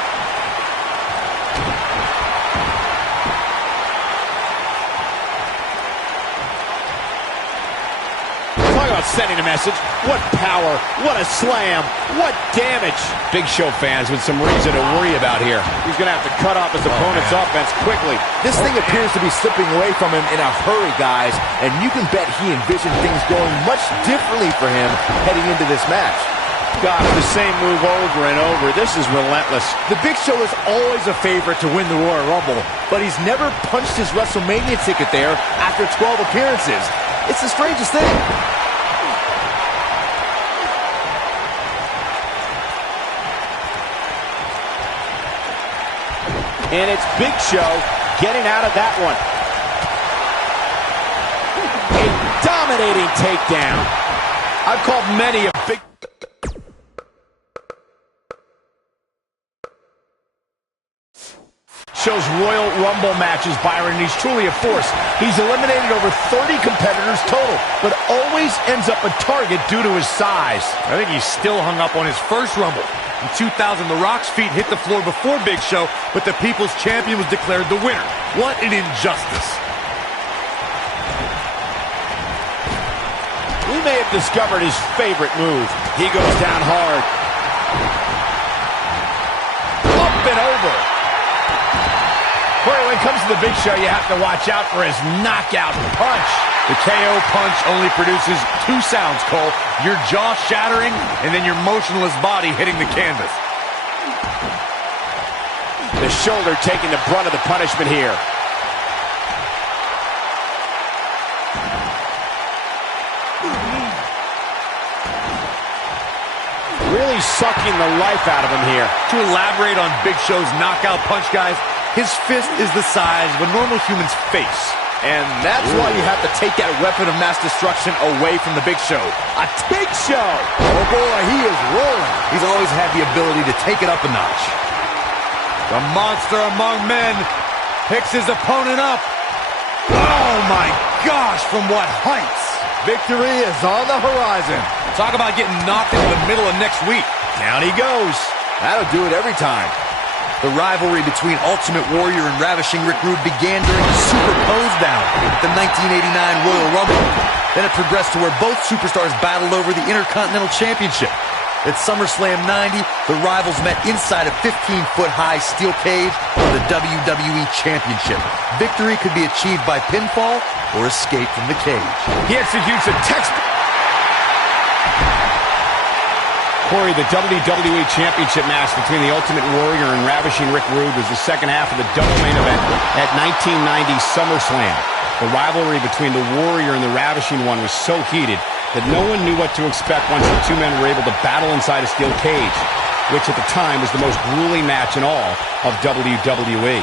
Talk about about sending a message. What power, what a slam, what damage. Big Show fans with some reason to worry about here. He's going to have to cut off his opponent's offense quickly. This thing appears to be slipping away from him in a hurry, guys, and you can bet he envisioned things going much differently for him heading into this match. Gosh, the same move over and over. This is relentless. The Big Show is always a favorite to win the Royal Rumble, but he's never punched his WrestleMania ticket there after 12 appearances. It's the strangest thing. And it's Big Show getting out of that one. A dominating takedown. I've called many a big... Shows Royal Rumble matches, Byron, and he's truly a force. He's eliminated over 30 competitors total, but always ends up a target due to his size. I think he's still hung up on his first Rumble. In 2000, The Rock's feet hit the floor before Big Show, but the People's Champion was declared the winner. What an injustice. We may have discovered his favorite move. He goes down hard. Up and over. Corey, when it comes to the Big Show, you have to watch out for his knockout punch. The KO punch only produces two sounds, Cole. Your jaw shattering, and then your motionless body hitting the canvas. The shoulder taking the brunt of the punishment here. Really sucking the life out of him here. To elaborate on Big Show's knockout punch, guys, his fist is the size of a normal human's face. And that's why you have to take that weapon of mass destruction away from the Big Show. A Big Show! Oh boy, he is rolling. He's always had the ability to take it up a notch. The monster among men picks his opponent up. Oh my gosh, from what heights! Victory is on the horizon. Talk about getting knocked into the middle of next week. Down he goes. That'll do it every time. The rivalry between Ultimate Warrior and Ravishing Rick Rude began during the Super Pose Down at the 1989 Royal Rumble. Then it progressed to where both superstars battled over the Intercontinental Championship. At SummerSlam 90, the rivals met inside a 15-foot-high steel cage for the WWE Championship. Victory could be achieved by pinfall or escape from the cage. He executes a textbook. Corey, the WWE Championship match between the Ultimate Warrior and Ravishing Rick Rude was the second half of the double main event at 1990 SummerSlam. The rivalry between the Warrior and the Ravishing One was so heated that no one knew what to expect once the two men were able to battle inside a steel cage, which at the time was the most grueling match in all of WWE.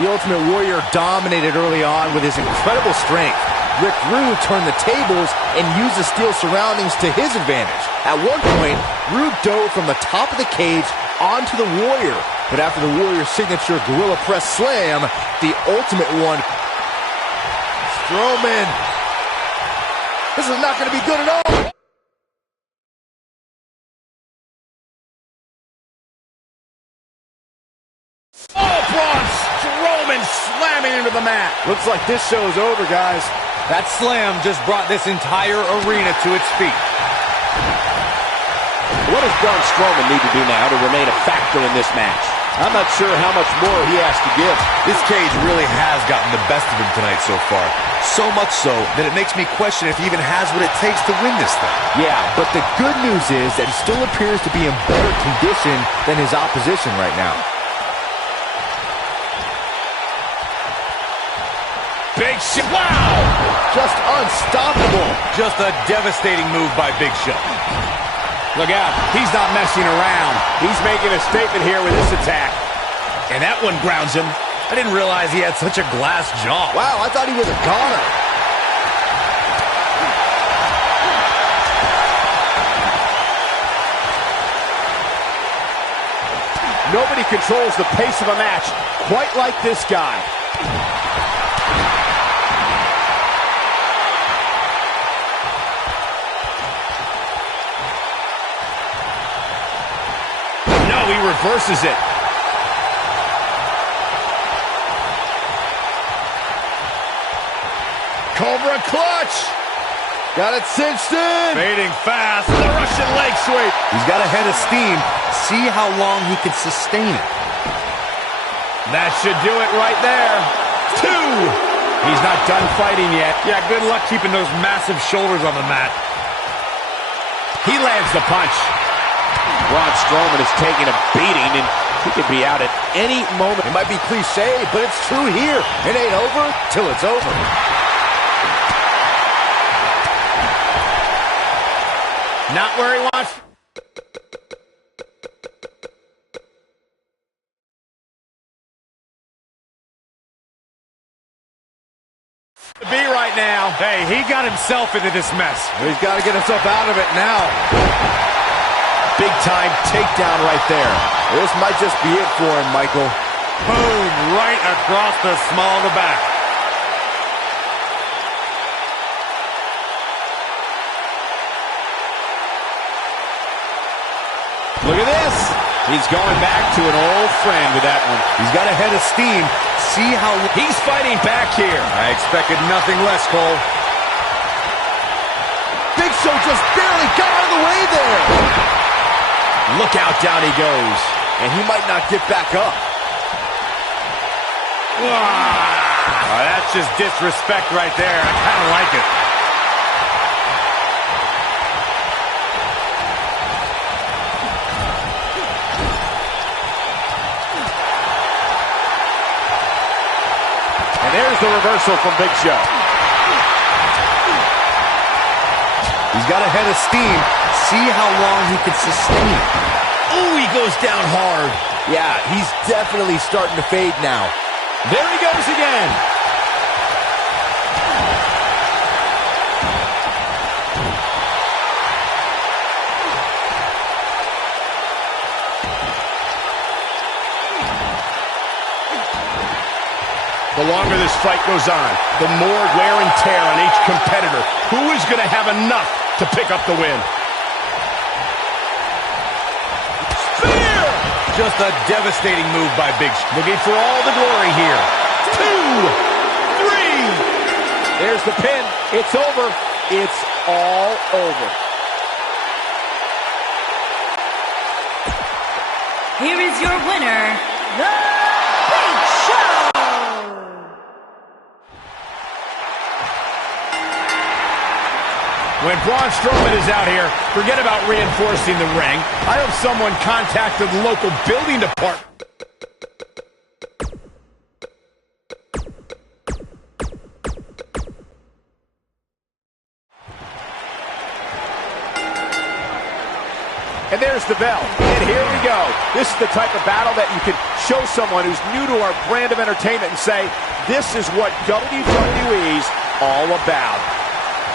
The Ultimate Warrior dominated early on with his incredible strength. Rick Rude turned the tables and used the steel surroundings to his advantage. At one point, Rude dove from the top of the cage onto the Warrior. But after the Warrior's signature Gorilla Press Slam, the Ultimate One, Strowman, this is not going to be good at all. Oh, Braun Strowman slamming into the mat. Looks like this show's over, guys. That slam just brought this entire arena to its feet. What does Braun Strowman need to do now to remain a factor in this match? I'm not sure how much more he has to give. This cage really has gotten the best of him tonight so far. So much so that it makes me question if he even has what it takes to win this thing. Yeah, but the good news is that he still appears to be in better condition than his opposition right now. Big Show. Wow! Just unstoppable. Just a devastating move by Big Show. Look out. He's not messing around. He's making a statement here with this attack. And that one grounds him. I didn't realize he had such a glass jaw. Wow, I thought he was a goner. Nobody controls the pace of a match quite like this guy. No, he reverses it. Cobra clutch. Got it cinched in. Fading fast. The Russian leg sweep. He's got a head of steam. See how long he can sustain it. That should do it right there. 2. He's not done fighting yet. Yeah, good luck keeping those massive shoulders on the mat. He lands the punch. Braun Strowman is taking a beating, and he could be out at any moment. It might be cliche, but it's true here. It ain't over till it's over. Not where he wants to be right now. Hey, he got himself into this mess. He's got to get himself out of it now. Big time takedown right there. This might just be it for him, Michael. Boom, right across the small of the back. Look at this. He's going back to an old friend with that one. He's got a head of steam. See how... He's fighting back here. I expected nothing less, Cole. Big Show just barely got out of the way there. Look out, down he goes. And he might not get back up. Oh, that's just disrespect right there. I kind of like it. And there's the reversal from Big Show. He's got a head of steam. See how long he can sustain it. Ooh, he goes down hard. Yeah, he's definitely starting to fade now. There he goes again. The longer this fight goes on, the more wear and tear on each competitor. Who is going to have enough to pick up the win? Spear! Just a devastating move by Big Show. Looking for all the glory here. 2, 3. There's the pin. It's over. It's all over. Here is your winner, the Big Show. When Braun Strowman is out here, forget about reinforcing the ring. I hope someone contacted the local building department. And there's the bell. And here we go. This is the type of battle that you can show someone who's new to our brand of entertainment and say, this is what WWE's all about.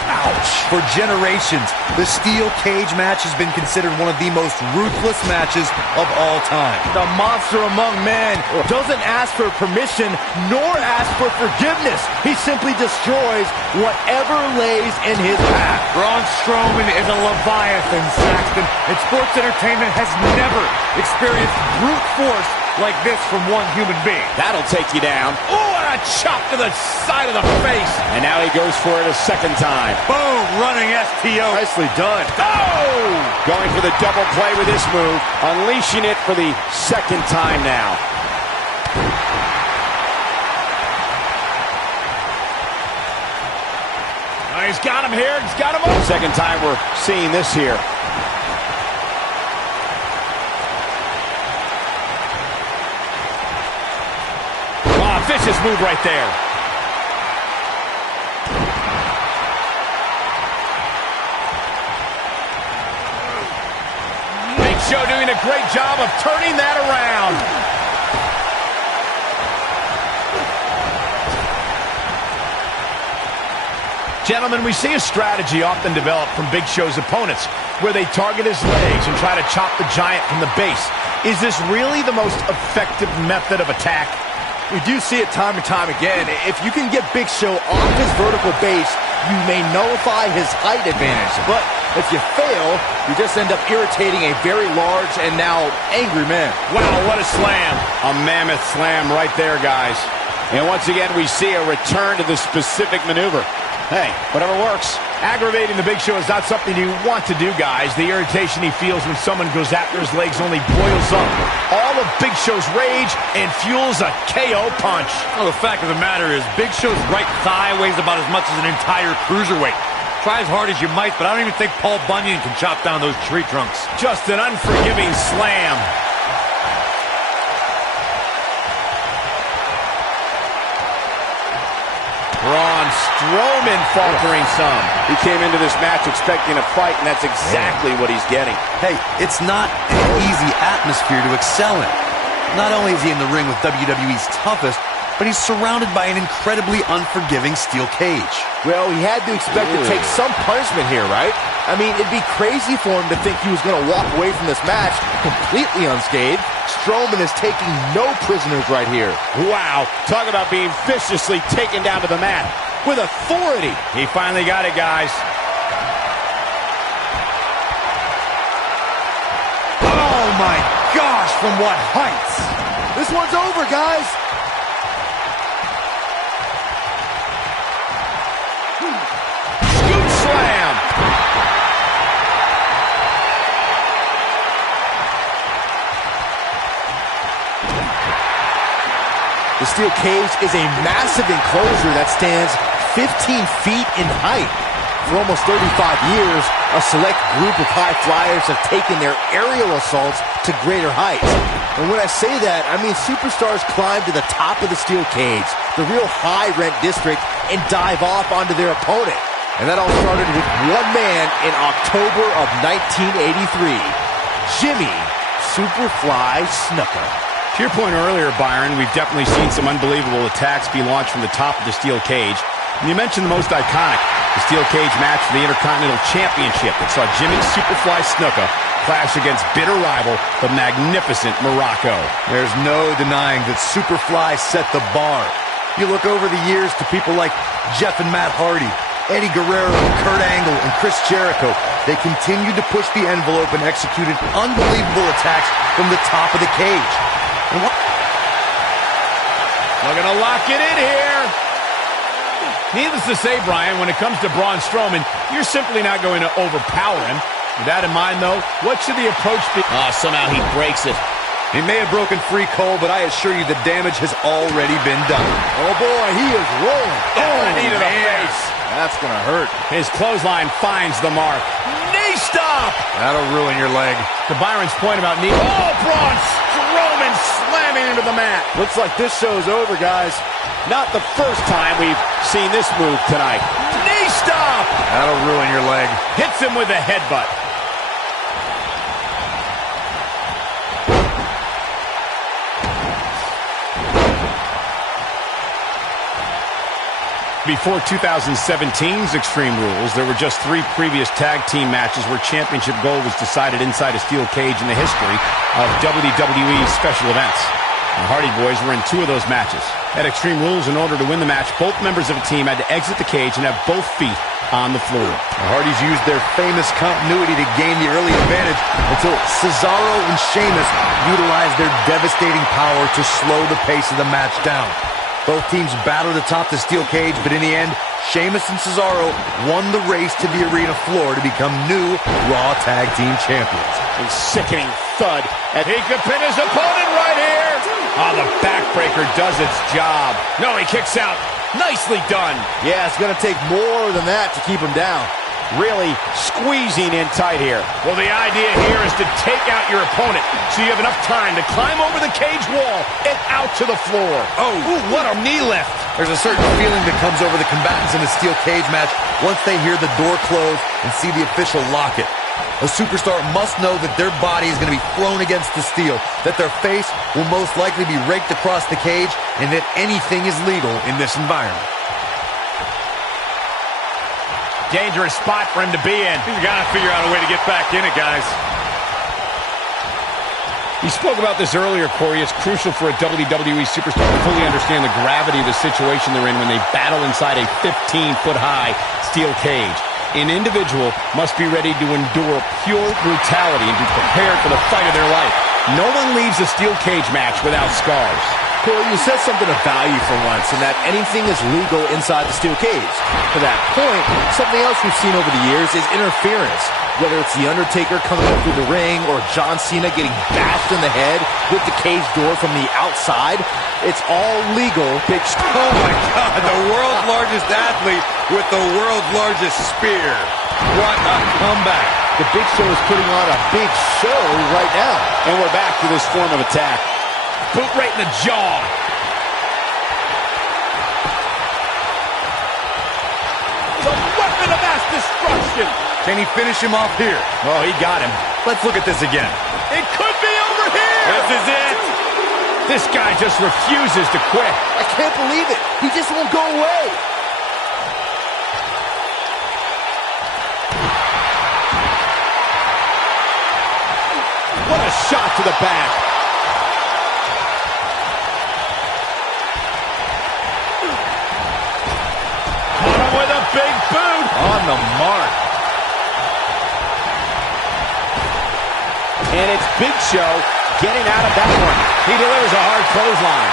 Ouch. For generations, the steel cage match has been considered one of the most ruthless matches of all time. The monster among men doesn't ask for permission nor ask for forgiveness. He simply destroys whatever lays in his path. Braun Strowman is a Leviathan, Saxton, and sports entertainment has never experienced brute force like this from one human being. That'll take you down. Oh, and a chop to the side of the face. And now he goes for it a second time. Boom, running STO. Nicely done. Oh! Going for the double play with this move. Unleashing it for the second time now. Oh, he's got him here. He's got him up. Second time we're seeing this here. Vicious move right there. Big Show doing a great job of turning that around. Gentlemen, we see a strategy often developed from Big Show's opponents where they target his legs and try to chop the giant from the base. Is this really the most effective method of attack? We do see it time and time again. If you can get Big Show off his vertical base, you may nullify his height advantage. But if you fail, you just end up irritating a very large and now angry man. Wow, what a slam. A mammoth slam right there, guys. And once again, we see a return to the specific maneuver. Hey, whatever works. Aggravating the Big Show is not something you want to do, guys. The irritation he feels when someone goes after his legs only boils up all of Big Show's rage and fuels a KO punch. Well, the fact of the matter is, Big Show's right thigh weighs about as much as an entire cruiserweight. Try as hard as you might, but I don't even think Paul Bunyan can chop down those tree trunks. Just an unforgiving slam. Braun Strowman faltering some. He came into this match expecting a fight, and that's exactly what he's getting. Hey, it's not an easy atmosphere to excel in. Not only is he in the ring with WWE's toughest, but he's surrounded by an incredibly unforgiving steel cage. Well, he had to expect to take some punishment here, right? I mean, it'd be crazy for him to think he was going to walk away from this match completely unscathed. Strowman is taking no prisoners right here. Wow, talk about being viciously taken down to the mat with authority. He finally got it, guys. Oh my gosh, from what heights? This one's over, guys. Scoop slam. The steel cage is a massive enclosure that stands 15 feet in height. For almost 35 years, a select group of high flyers have taken their aerial assaults to greater heights. And when I say that, I mean superstars climb to the top of the steel cage, the real high-rent district, and dive off onto their opponent. And that all started with one man in October of 1983, Jimmy Superfly Snuka. To your point earlier, Byron, we've definitely seen some unbelievable attacks be launched from the top of the steel cage. And you mentioned the most iconic, the steel cage match for the Intercontinental Championship that saw Jimmy Superfly Snuka clash against bitter rival, the magnificent Morocco. There's no denying that Superfly set the bar. You look over the years to people like Jeff and Matt Hardy, Eddie Guerrero, Kurt Angle, and Chris Jericho. They continued to push the envelope and executed unbelievable attacks from the top of the cage. Looking to lock it in here. Needless to say, Brian, when it comes to Braun Strowman, you're simply not going to overpower him. With that in mind, though, what should the approach be? Somehow he breaks it. He may have broken free, Cole, but I assure you the damage has already been done. Oh boy, he is rolling. Knee to the face. That's going to hurt. His clothesline finds the mark. Knee stop! That'll ruin your leg. To Byron's point about knee. Oh, Braun Strowman slamming into the mat. Looks like this show's over, guys. Not the first time we've seen this move tonight. Knee stop! That'll ruin your leg. Hits him with a headbutt. Before 2017's Extreme Rules, there were just 3 previous tag team matches where championship gold was decided inside a steel cage in the history of WWE special events. The Hardy Boys were in 2 of those matches. At Extreme Rules, in order to win the match, both members of a team had to exit the cage and have both feet on the floor. The Hardys used their famous continuity to gain the early advantage until Cesaro and Sheamus utilized their devastating power to slow the pace of the match down. Both teams battled atop the steel cage, but in the end, Sheamus and Cesaro won the race to the arena floor to become new Raw Tag Team Champions. A sickening thud. And he could pin his opponent right here. Oh, the backbreaker does its job. No, he kicks out. Nicely done. Yeah, it's going to take more than that to keep him down. Really squeezing in tight here. Well, the idea here is to take out your opponent so you have enough time to climb over the cage wall and out to the floor. Oh, ooh, what a knee lift. There's a certain feeling that comes over the combatants in a steel cage match once they hear the door close and see the official lock it. A superstar must know that their body is going to be thrown against the steel, that their face will most likely be raked across the cage, and that anything is legal in this environment. Dangerous spot for him to be in. He's got to figure out a way to get back in it, guys. You spoke about this earlier, Corey. It's crucial for a WWE superstar to fully understand the gravity of the situation they're in when they battle inside a 15-foot-high steel cage. An individual must be ready to endure pure brutality and be prepared for the fight of their life. No one leaves a steel cage match without scars. Corey, you said something of value for once, and that anything is legal inside the steel cage. To that point, something else we've seen over the years is interference. Whether it's The Undertaker coming up through the ring or John Cena getting bashed in the head with the cage door from the outside, it's all legal. Oh my God, the world's largest athlete with the world's largest spear. What a comeback. The Big Show is putting on a big show right now. And we're back to this form of attack. Boot right in the jaw. The weapon of mass destruction. Can he finish him off here? Oh, he got him. Let's look at this again. It could be over here. This is it. This guy just refuses to quit. I can't believe it. He just won't go away. What a shot to the back. Caught him with a big boot. On the mark. And it's Big Show getting out of that one. He delivers a hard clothesline.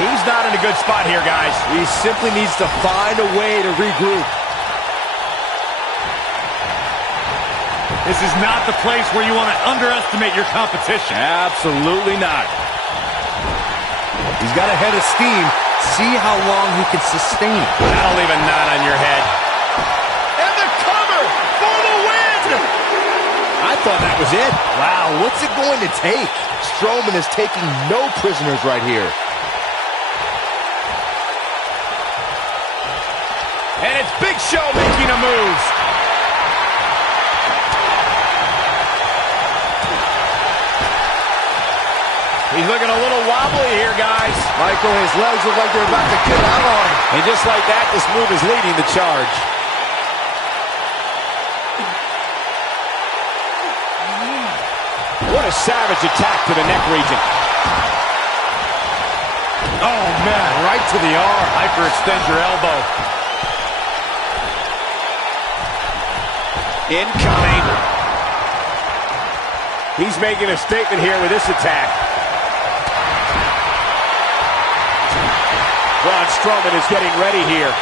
He's not in a good spot here, guys. He simply needs to find a way to regroup. This is not the place where you want to underestimate your competition. Absolutely not. He's got a head of steam. See how long he can sustain it. That'll leave a knot on your head. And the cover for the win. I thought that was it. Wow, what's it going to take? Strowman is taking no prisoners right here. And it's Big Show making a move. He's looking a little wobbly here, guys. Michael, his legs look like they're about to get out on him. And just like that, this move is leading the charge. What a savage attack to the neck region. Oh, man, right to the arm. Hyperextend your elbow. Incoming. He's making a statement here with this attack. Braun Strowman is getting ready here.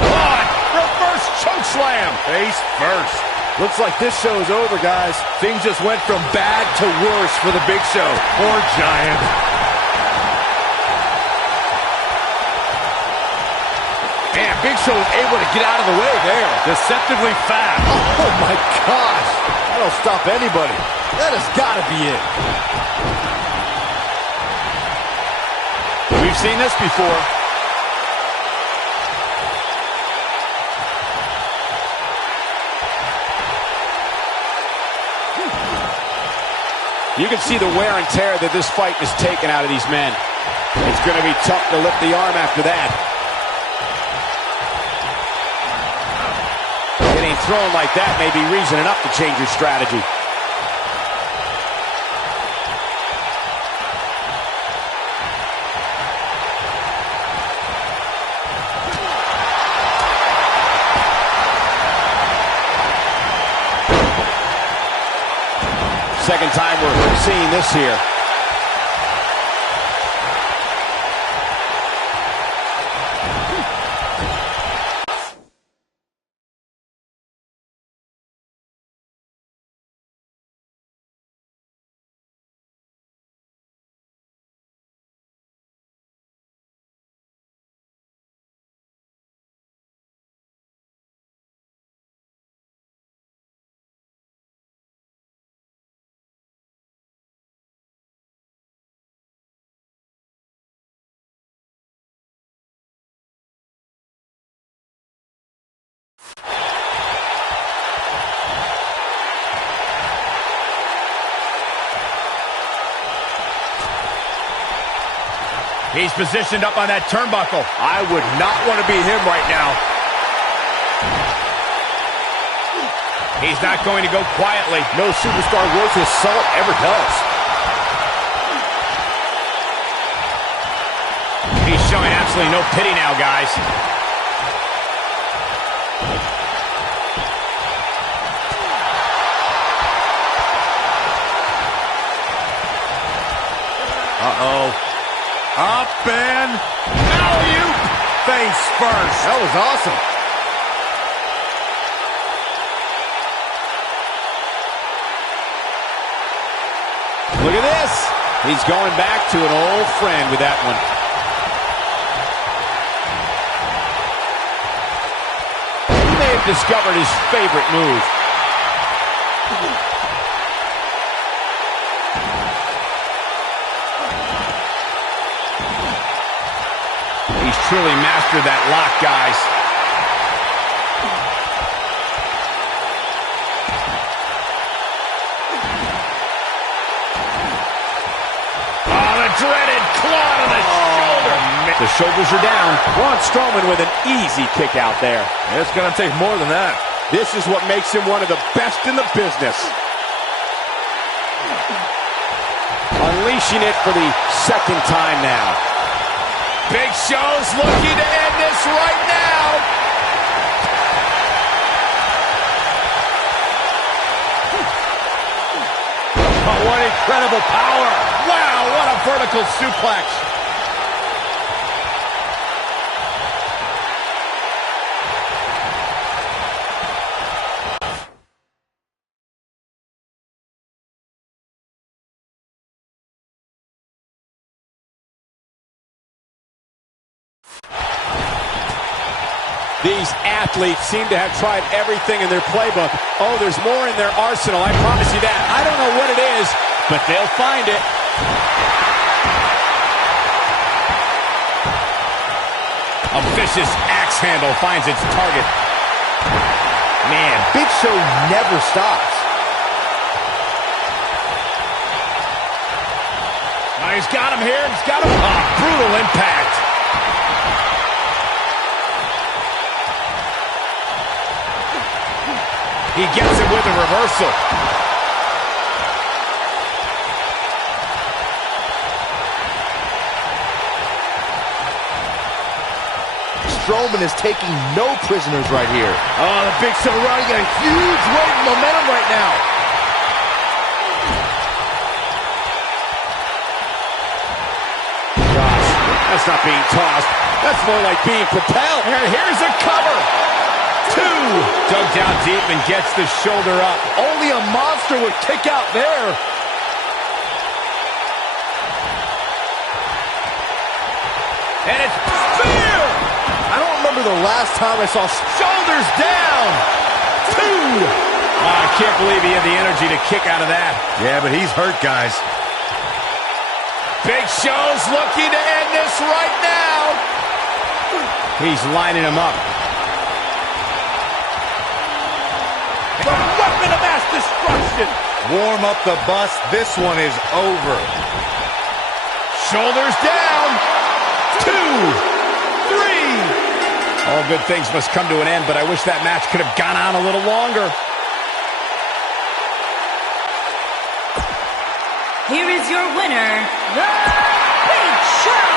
On, reverse chokeslam. Face first. Looks like this show is over, guys. Things just went from bad to worse for the Big Show. Poor Giant. Man, Big Show was able to get out of the way there. Deceptively fast. Oh, my gosh. That'll stop anybody. That has got to be it. We've seen this before. You can see the wear and tear that this fight has taken out of these men. It's going to be tough to lift the arm after that. Getting thrown like that may be reason enough to change your strategy. Second time we're seeing this here. He's positioned up on that turnbuckle. I would not want to be him right now. He's not going to go quietly. No superstar worth his salt ever does. He's showing absolutely no pity now, guys. Uh-oh. Up and alley-oop. Face first. That was awesome. Look at this. He's going back to an old friend with that one. He may have discovered his favorite move. He's truly mastered that lock, guys. Oh, the dreaded claw to the shoulder. The shoulders are down. Braun Strowman with an easy kick out there. It's going to take more than that. This is what makes him one of the best in the business. Unleashing it for the second time now. Big Show's looking to end this right now. Oh, what incredible power. Wow, what a vertical suplex. These athletes seem to have tried everything in their playbook. Oh, there's more in their arsenal, I promise you that. I don't know what it is, but they'll find it. A vicious axe handle finds its target. Man, Big Show never stops. Oh, he's got him here. He's got him. Oh, brutal impact. He gets it with a reversal. Strowman is taking no prisoners right here. Oh, the Big Show running a huge weight of momentum right now. Gosh, that's not being tossed. That's more like being propelled. And here's a cover. Two. Dug down deep and gets the shoulder up. Only a monster would kick out there. And it's spear. I don't remember the last time I saw shoulders down. Two. I can't believe he had the energy to kick out of that. Yeah, but he's hurt, guys. Big Show's looking to end this right now. He's lining him up. The weapon of mass destruction. Warm up the bus. This one is over. Shoulders down. 2, 3. All good things must come to an end, but I wish that match could have gone on a little longer. Here is your winner, the Big Show!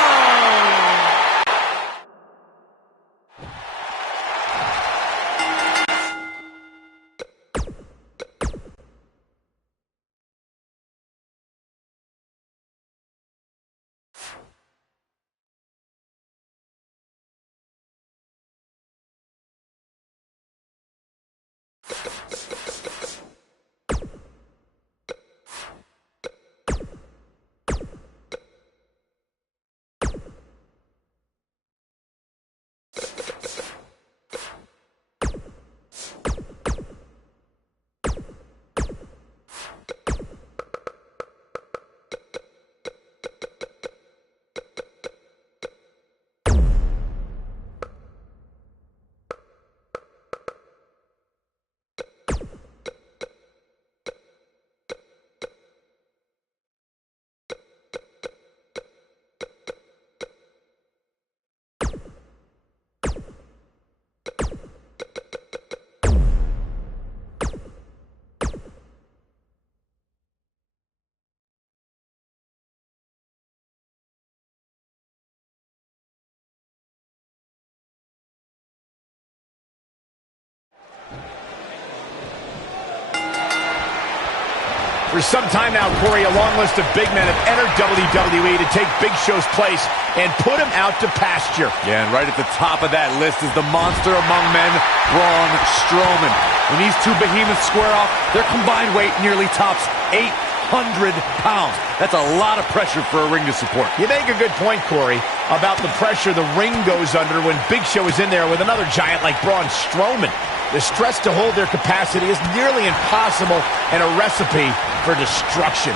For some time now, Corey, a long list of big men have entered WWE to take Big Show's place and put him out to pasture. Yeah, and right at the top of that list is the monster among men, Braun Strowman. When these two behemoths square off, their combined weight nearly tops 800 pounds. That's a lot of pressure for a ring to support. You make a good point, Corey, about the pressure the ring goes under when Big Show is in there with another giant like Braun Strowman. The stress to hold their capacity is nearly impossible and a recipe for destruction.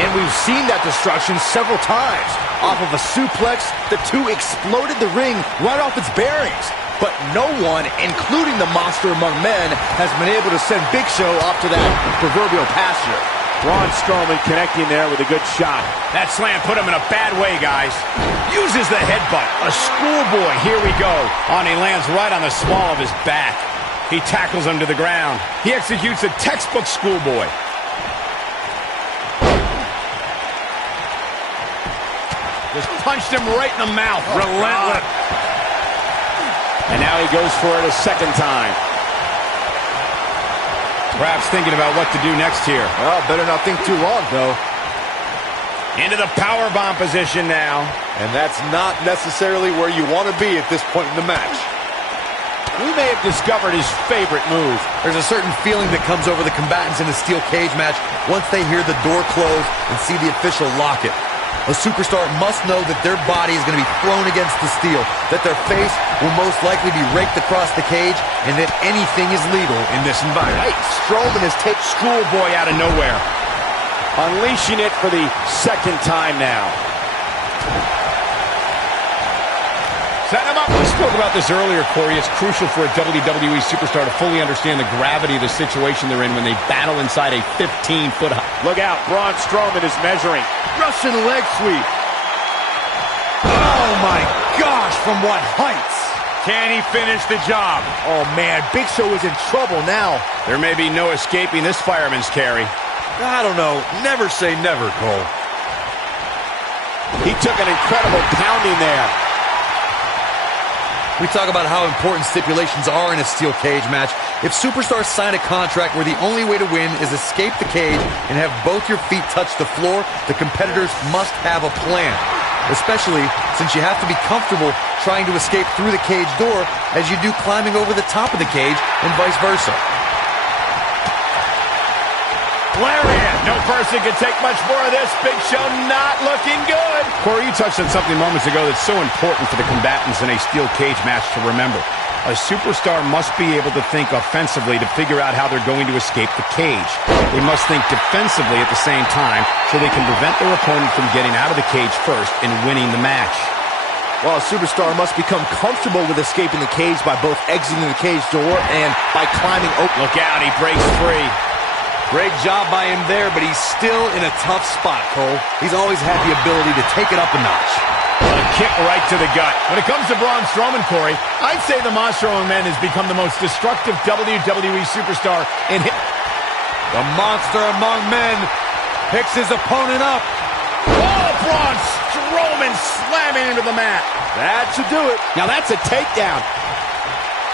And we've seen that destruction several times. Off of a suplex, the two exploded the ring right off its bearings. But no one, including the monster among men, has been able to send Big Show off to that proverbial pasture. Braun Strowman connecting there with a good shot. That slam put him in a bad way, guys. Uses the headbutt. A schoolboy. Here we go. He lands right on the small of his back. He tackles him to the ground. He executes a textbook schoolboy. Just punched him right in the mouth. Relentless. And now he goes for it a second time. Perhaps thinking about what to do next here. Well, better not think too long, though. Into the powerbomb position now. And that's not necessarily where you want to be at this point in the match. We may have discovered his favorite move. There's a certain feeling that comes over the combatants in a steel cage match once they hear the door close and see the official lock it. A superstar must know that their body is going to be thrown against the steel, that their face will most likely be raked across the cage, and that anything is legal in this environment. Right, Strowman has taken Schoolboy out of nowhere. Unleashing it for the second time now. Set him up. We spoke about this earlier, Corey. It's crucial for a WWE superstar to fully understand the gravity of the situation they're in when they battle inside a 15-foot high. Look out, Braun Strowman is measuring. Russian leg sweep. Oh my gosh, from what heights? Can he finish the job? Oh man, Big Show is in trouble now. There may be no escaping this fireman's carry. I don't know. Never say never, Cole. He took an incredible pounding there. We talk about how important stipulations are in a steel cage match. If superstars sign a contract where the only way to win is escape the cage and have both your feet touch the floor, the competitors must have a plan. Especially since you have to be comfortable trying to escape through the cage door as you do climbing over the top of the cage and vice versa. Lariat. No person can take much more of this. Big Show not looking good. Corey, you touched on something moments ago that's so important for the combatants in a steel cage match to remember. A superstar must be able to think offensively to figure out how they're going to escape the cage. They must think defensively at the same time so they can prevent their opponent from getting out of the cage first and winning the match. Well, a superstar must become comfortable with escaping the cage by both exiting the cage door and by climbing open. Look out, he breaks free. Great job by him there, but he's still in a tough spot, Cole. He's always had the ability to take it up a notch. A kick right to the gut. When it comes to Braun Strowman, Corey, I'd say the Monster Among Men has become the most destructive WWE superstar in history. The Monster Among Men picks his opponent up. Oh, Braun Strowman slamming into the mat. That should do it. Now that's a takedown.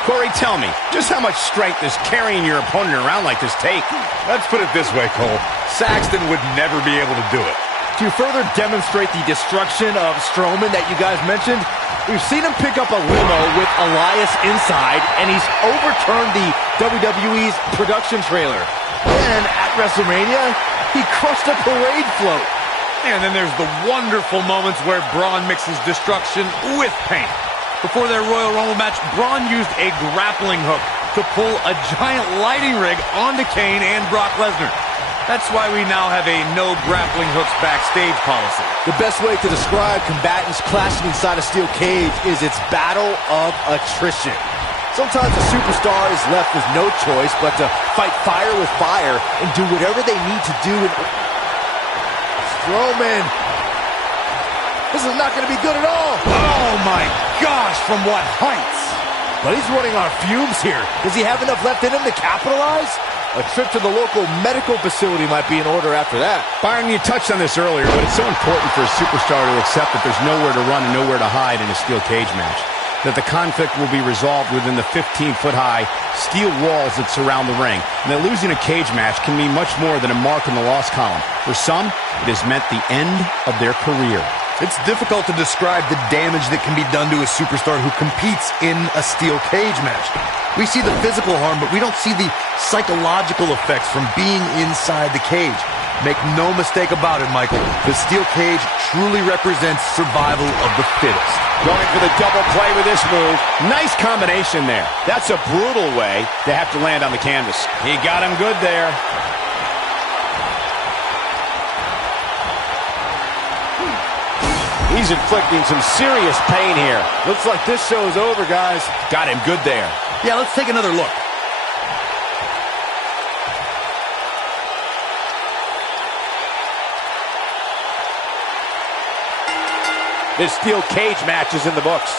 Corey, tell me, just how much strength does carrying your opponent around like this take? Let's put it this way, Cole. Saxton would never be able to do it. To further demonstrate the destruction of Strowman that you guys mentioned, we've seen him pick up a limo with Elias inside, and he's overturned the WWE's production trailer. Then, at WrestleMania, he crushed a parade float. And then there's the wonderful moments where Braun mixes destruction with pain. Before their Royal Rumble match, Braun used a grappling hook to pull a giant lighting rig onto Kane and Brock Lesnar. That's why we now have a no grappling hooks backstage policy. The best way to describe combatants clashing inside a steel cage is its battle of attrition. Sometimes a superstar is left with no choice but to fight fire with fire and do whatever they need to do. Strowman. This is not going to be good at all. Oh my gosh, from what heights? But he's running on fumes here. Does he have enough left in him to capitalize? A trip to the local medical facility might be in order after that. Byron, you touched on this earlier, but it's so important for a superstar to accept that there's nowhere to run and nowhere to hide in a steel cage match. that the conflict will be resolved within the 15-foot-high steel walls that surround the ring, and that losing a cage match can mean much more than a mark in the loss column. For some, it has meant the end of their career. It's difficult to describe the damage that can be done to a superstar who competes in a steel cage match. We see the physical harm, but we don't see the psychological effects from being inside the cage. Make no mistake about it, Michael. The steel cage truly represents survival of the fittest. Going for the double play with this move. Nice combination there. That's a brutal way to have to land on the canvas. He got him good there. He's inflicting some serious pain here. Looks like this show is over, guys. Got him good there. Yeah, let's take another look. This steel cage match is in the books.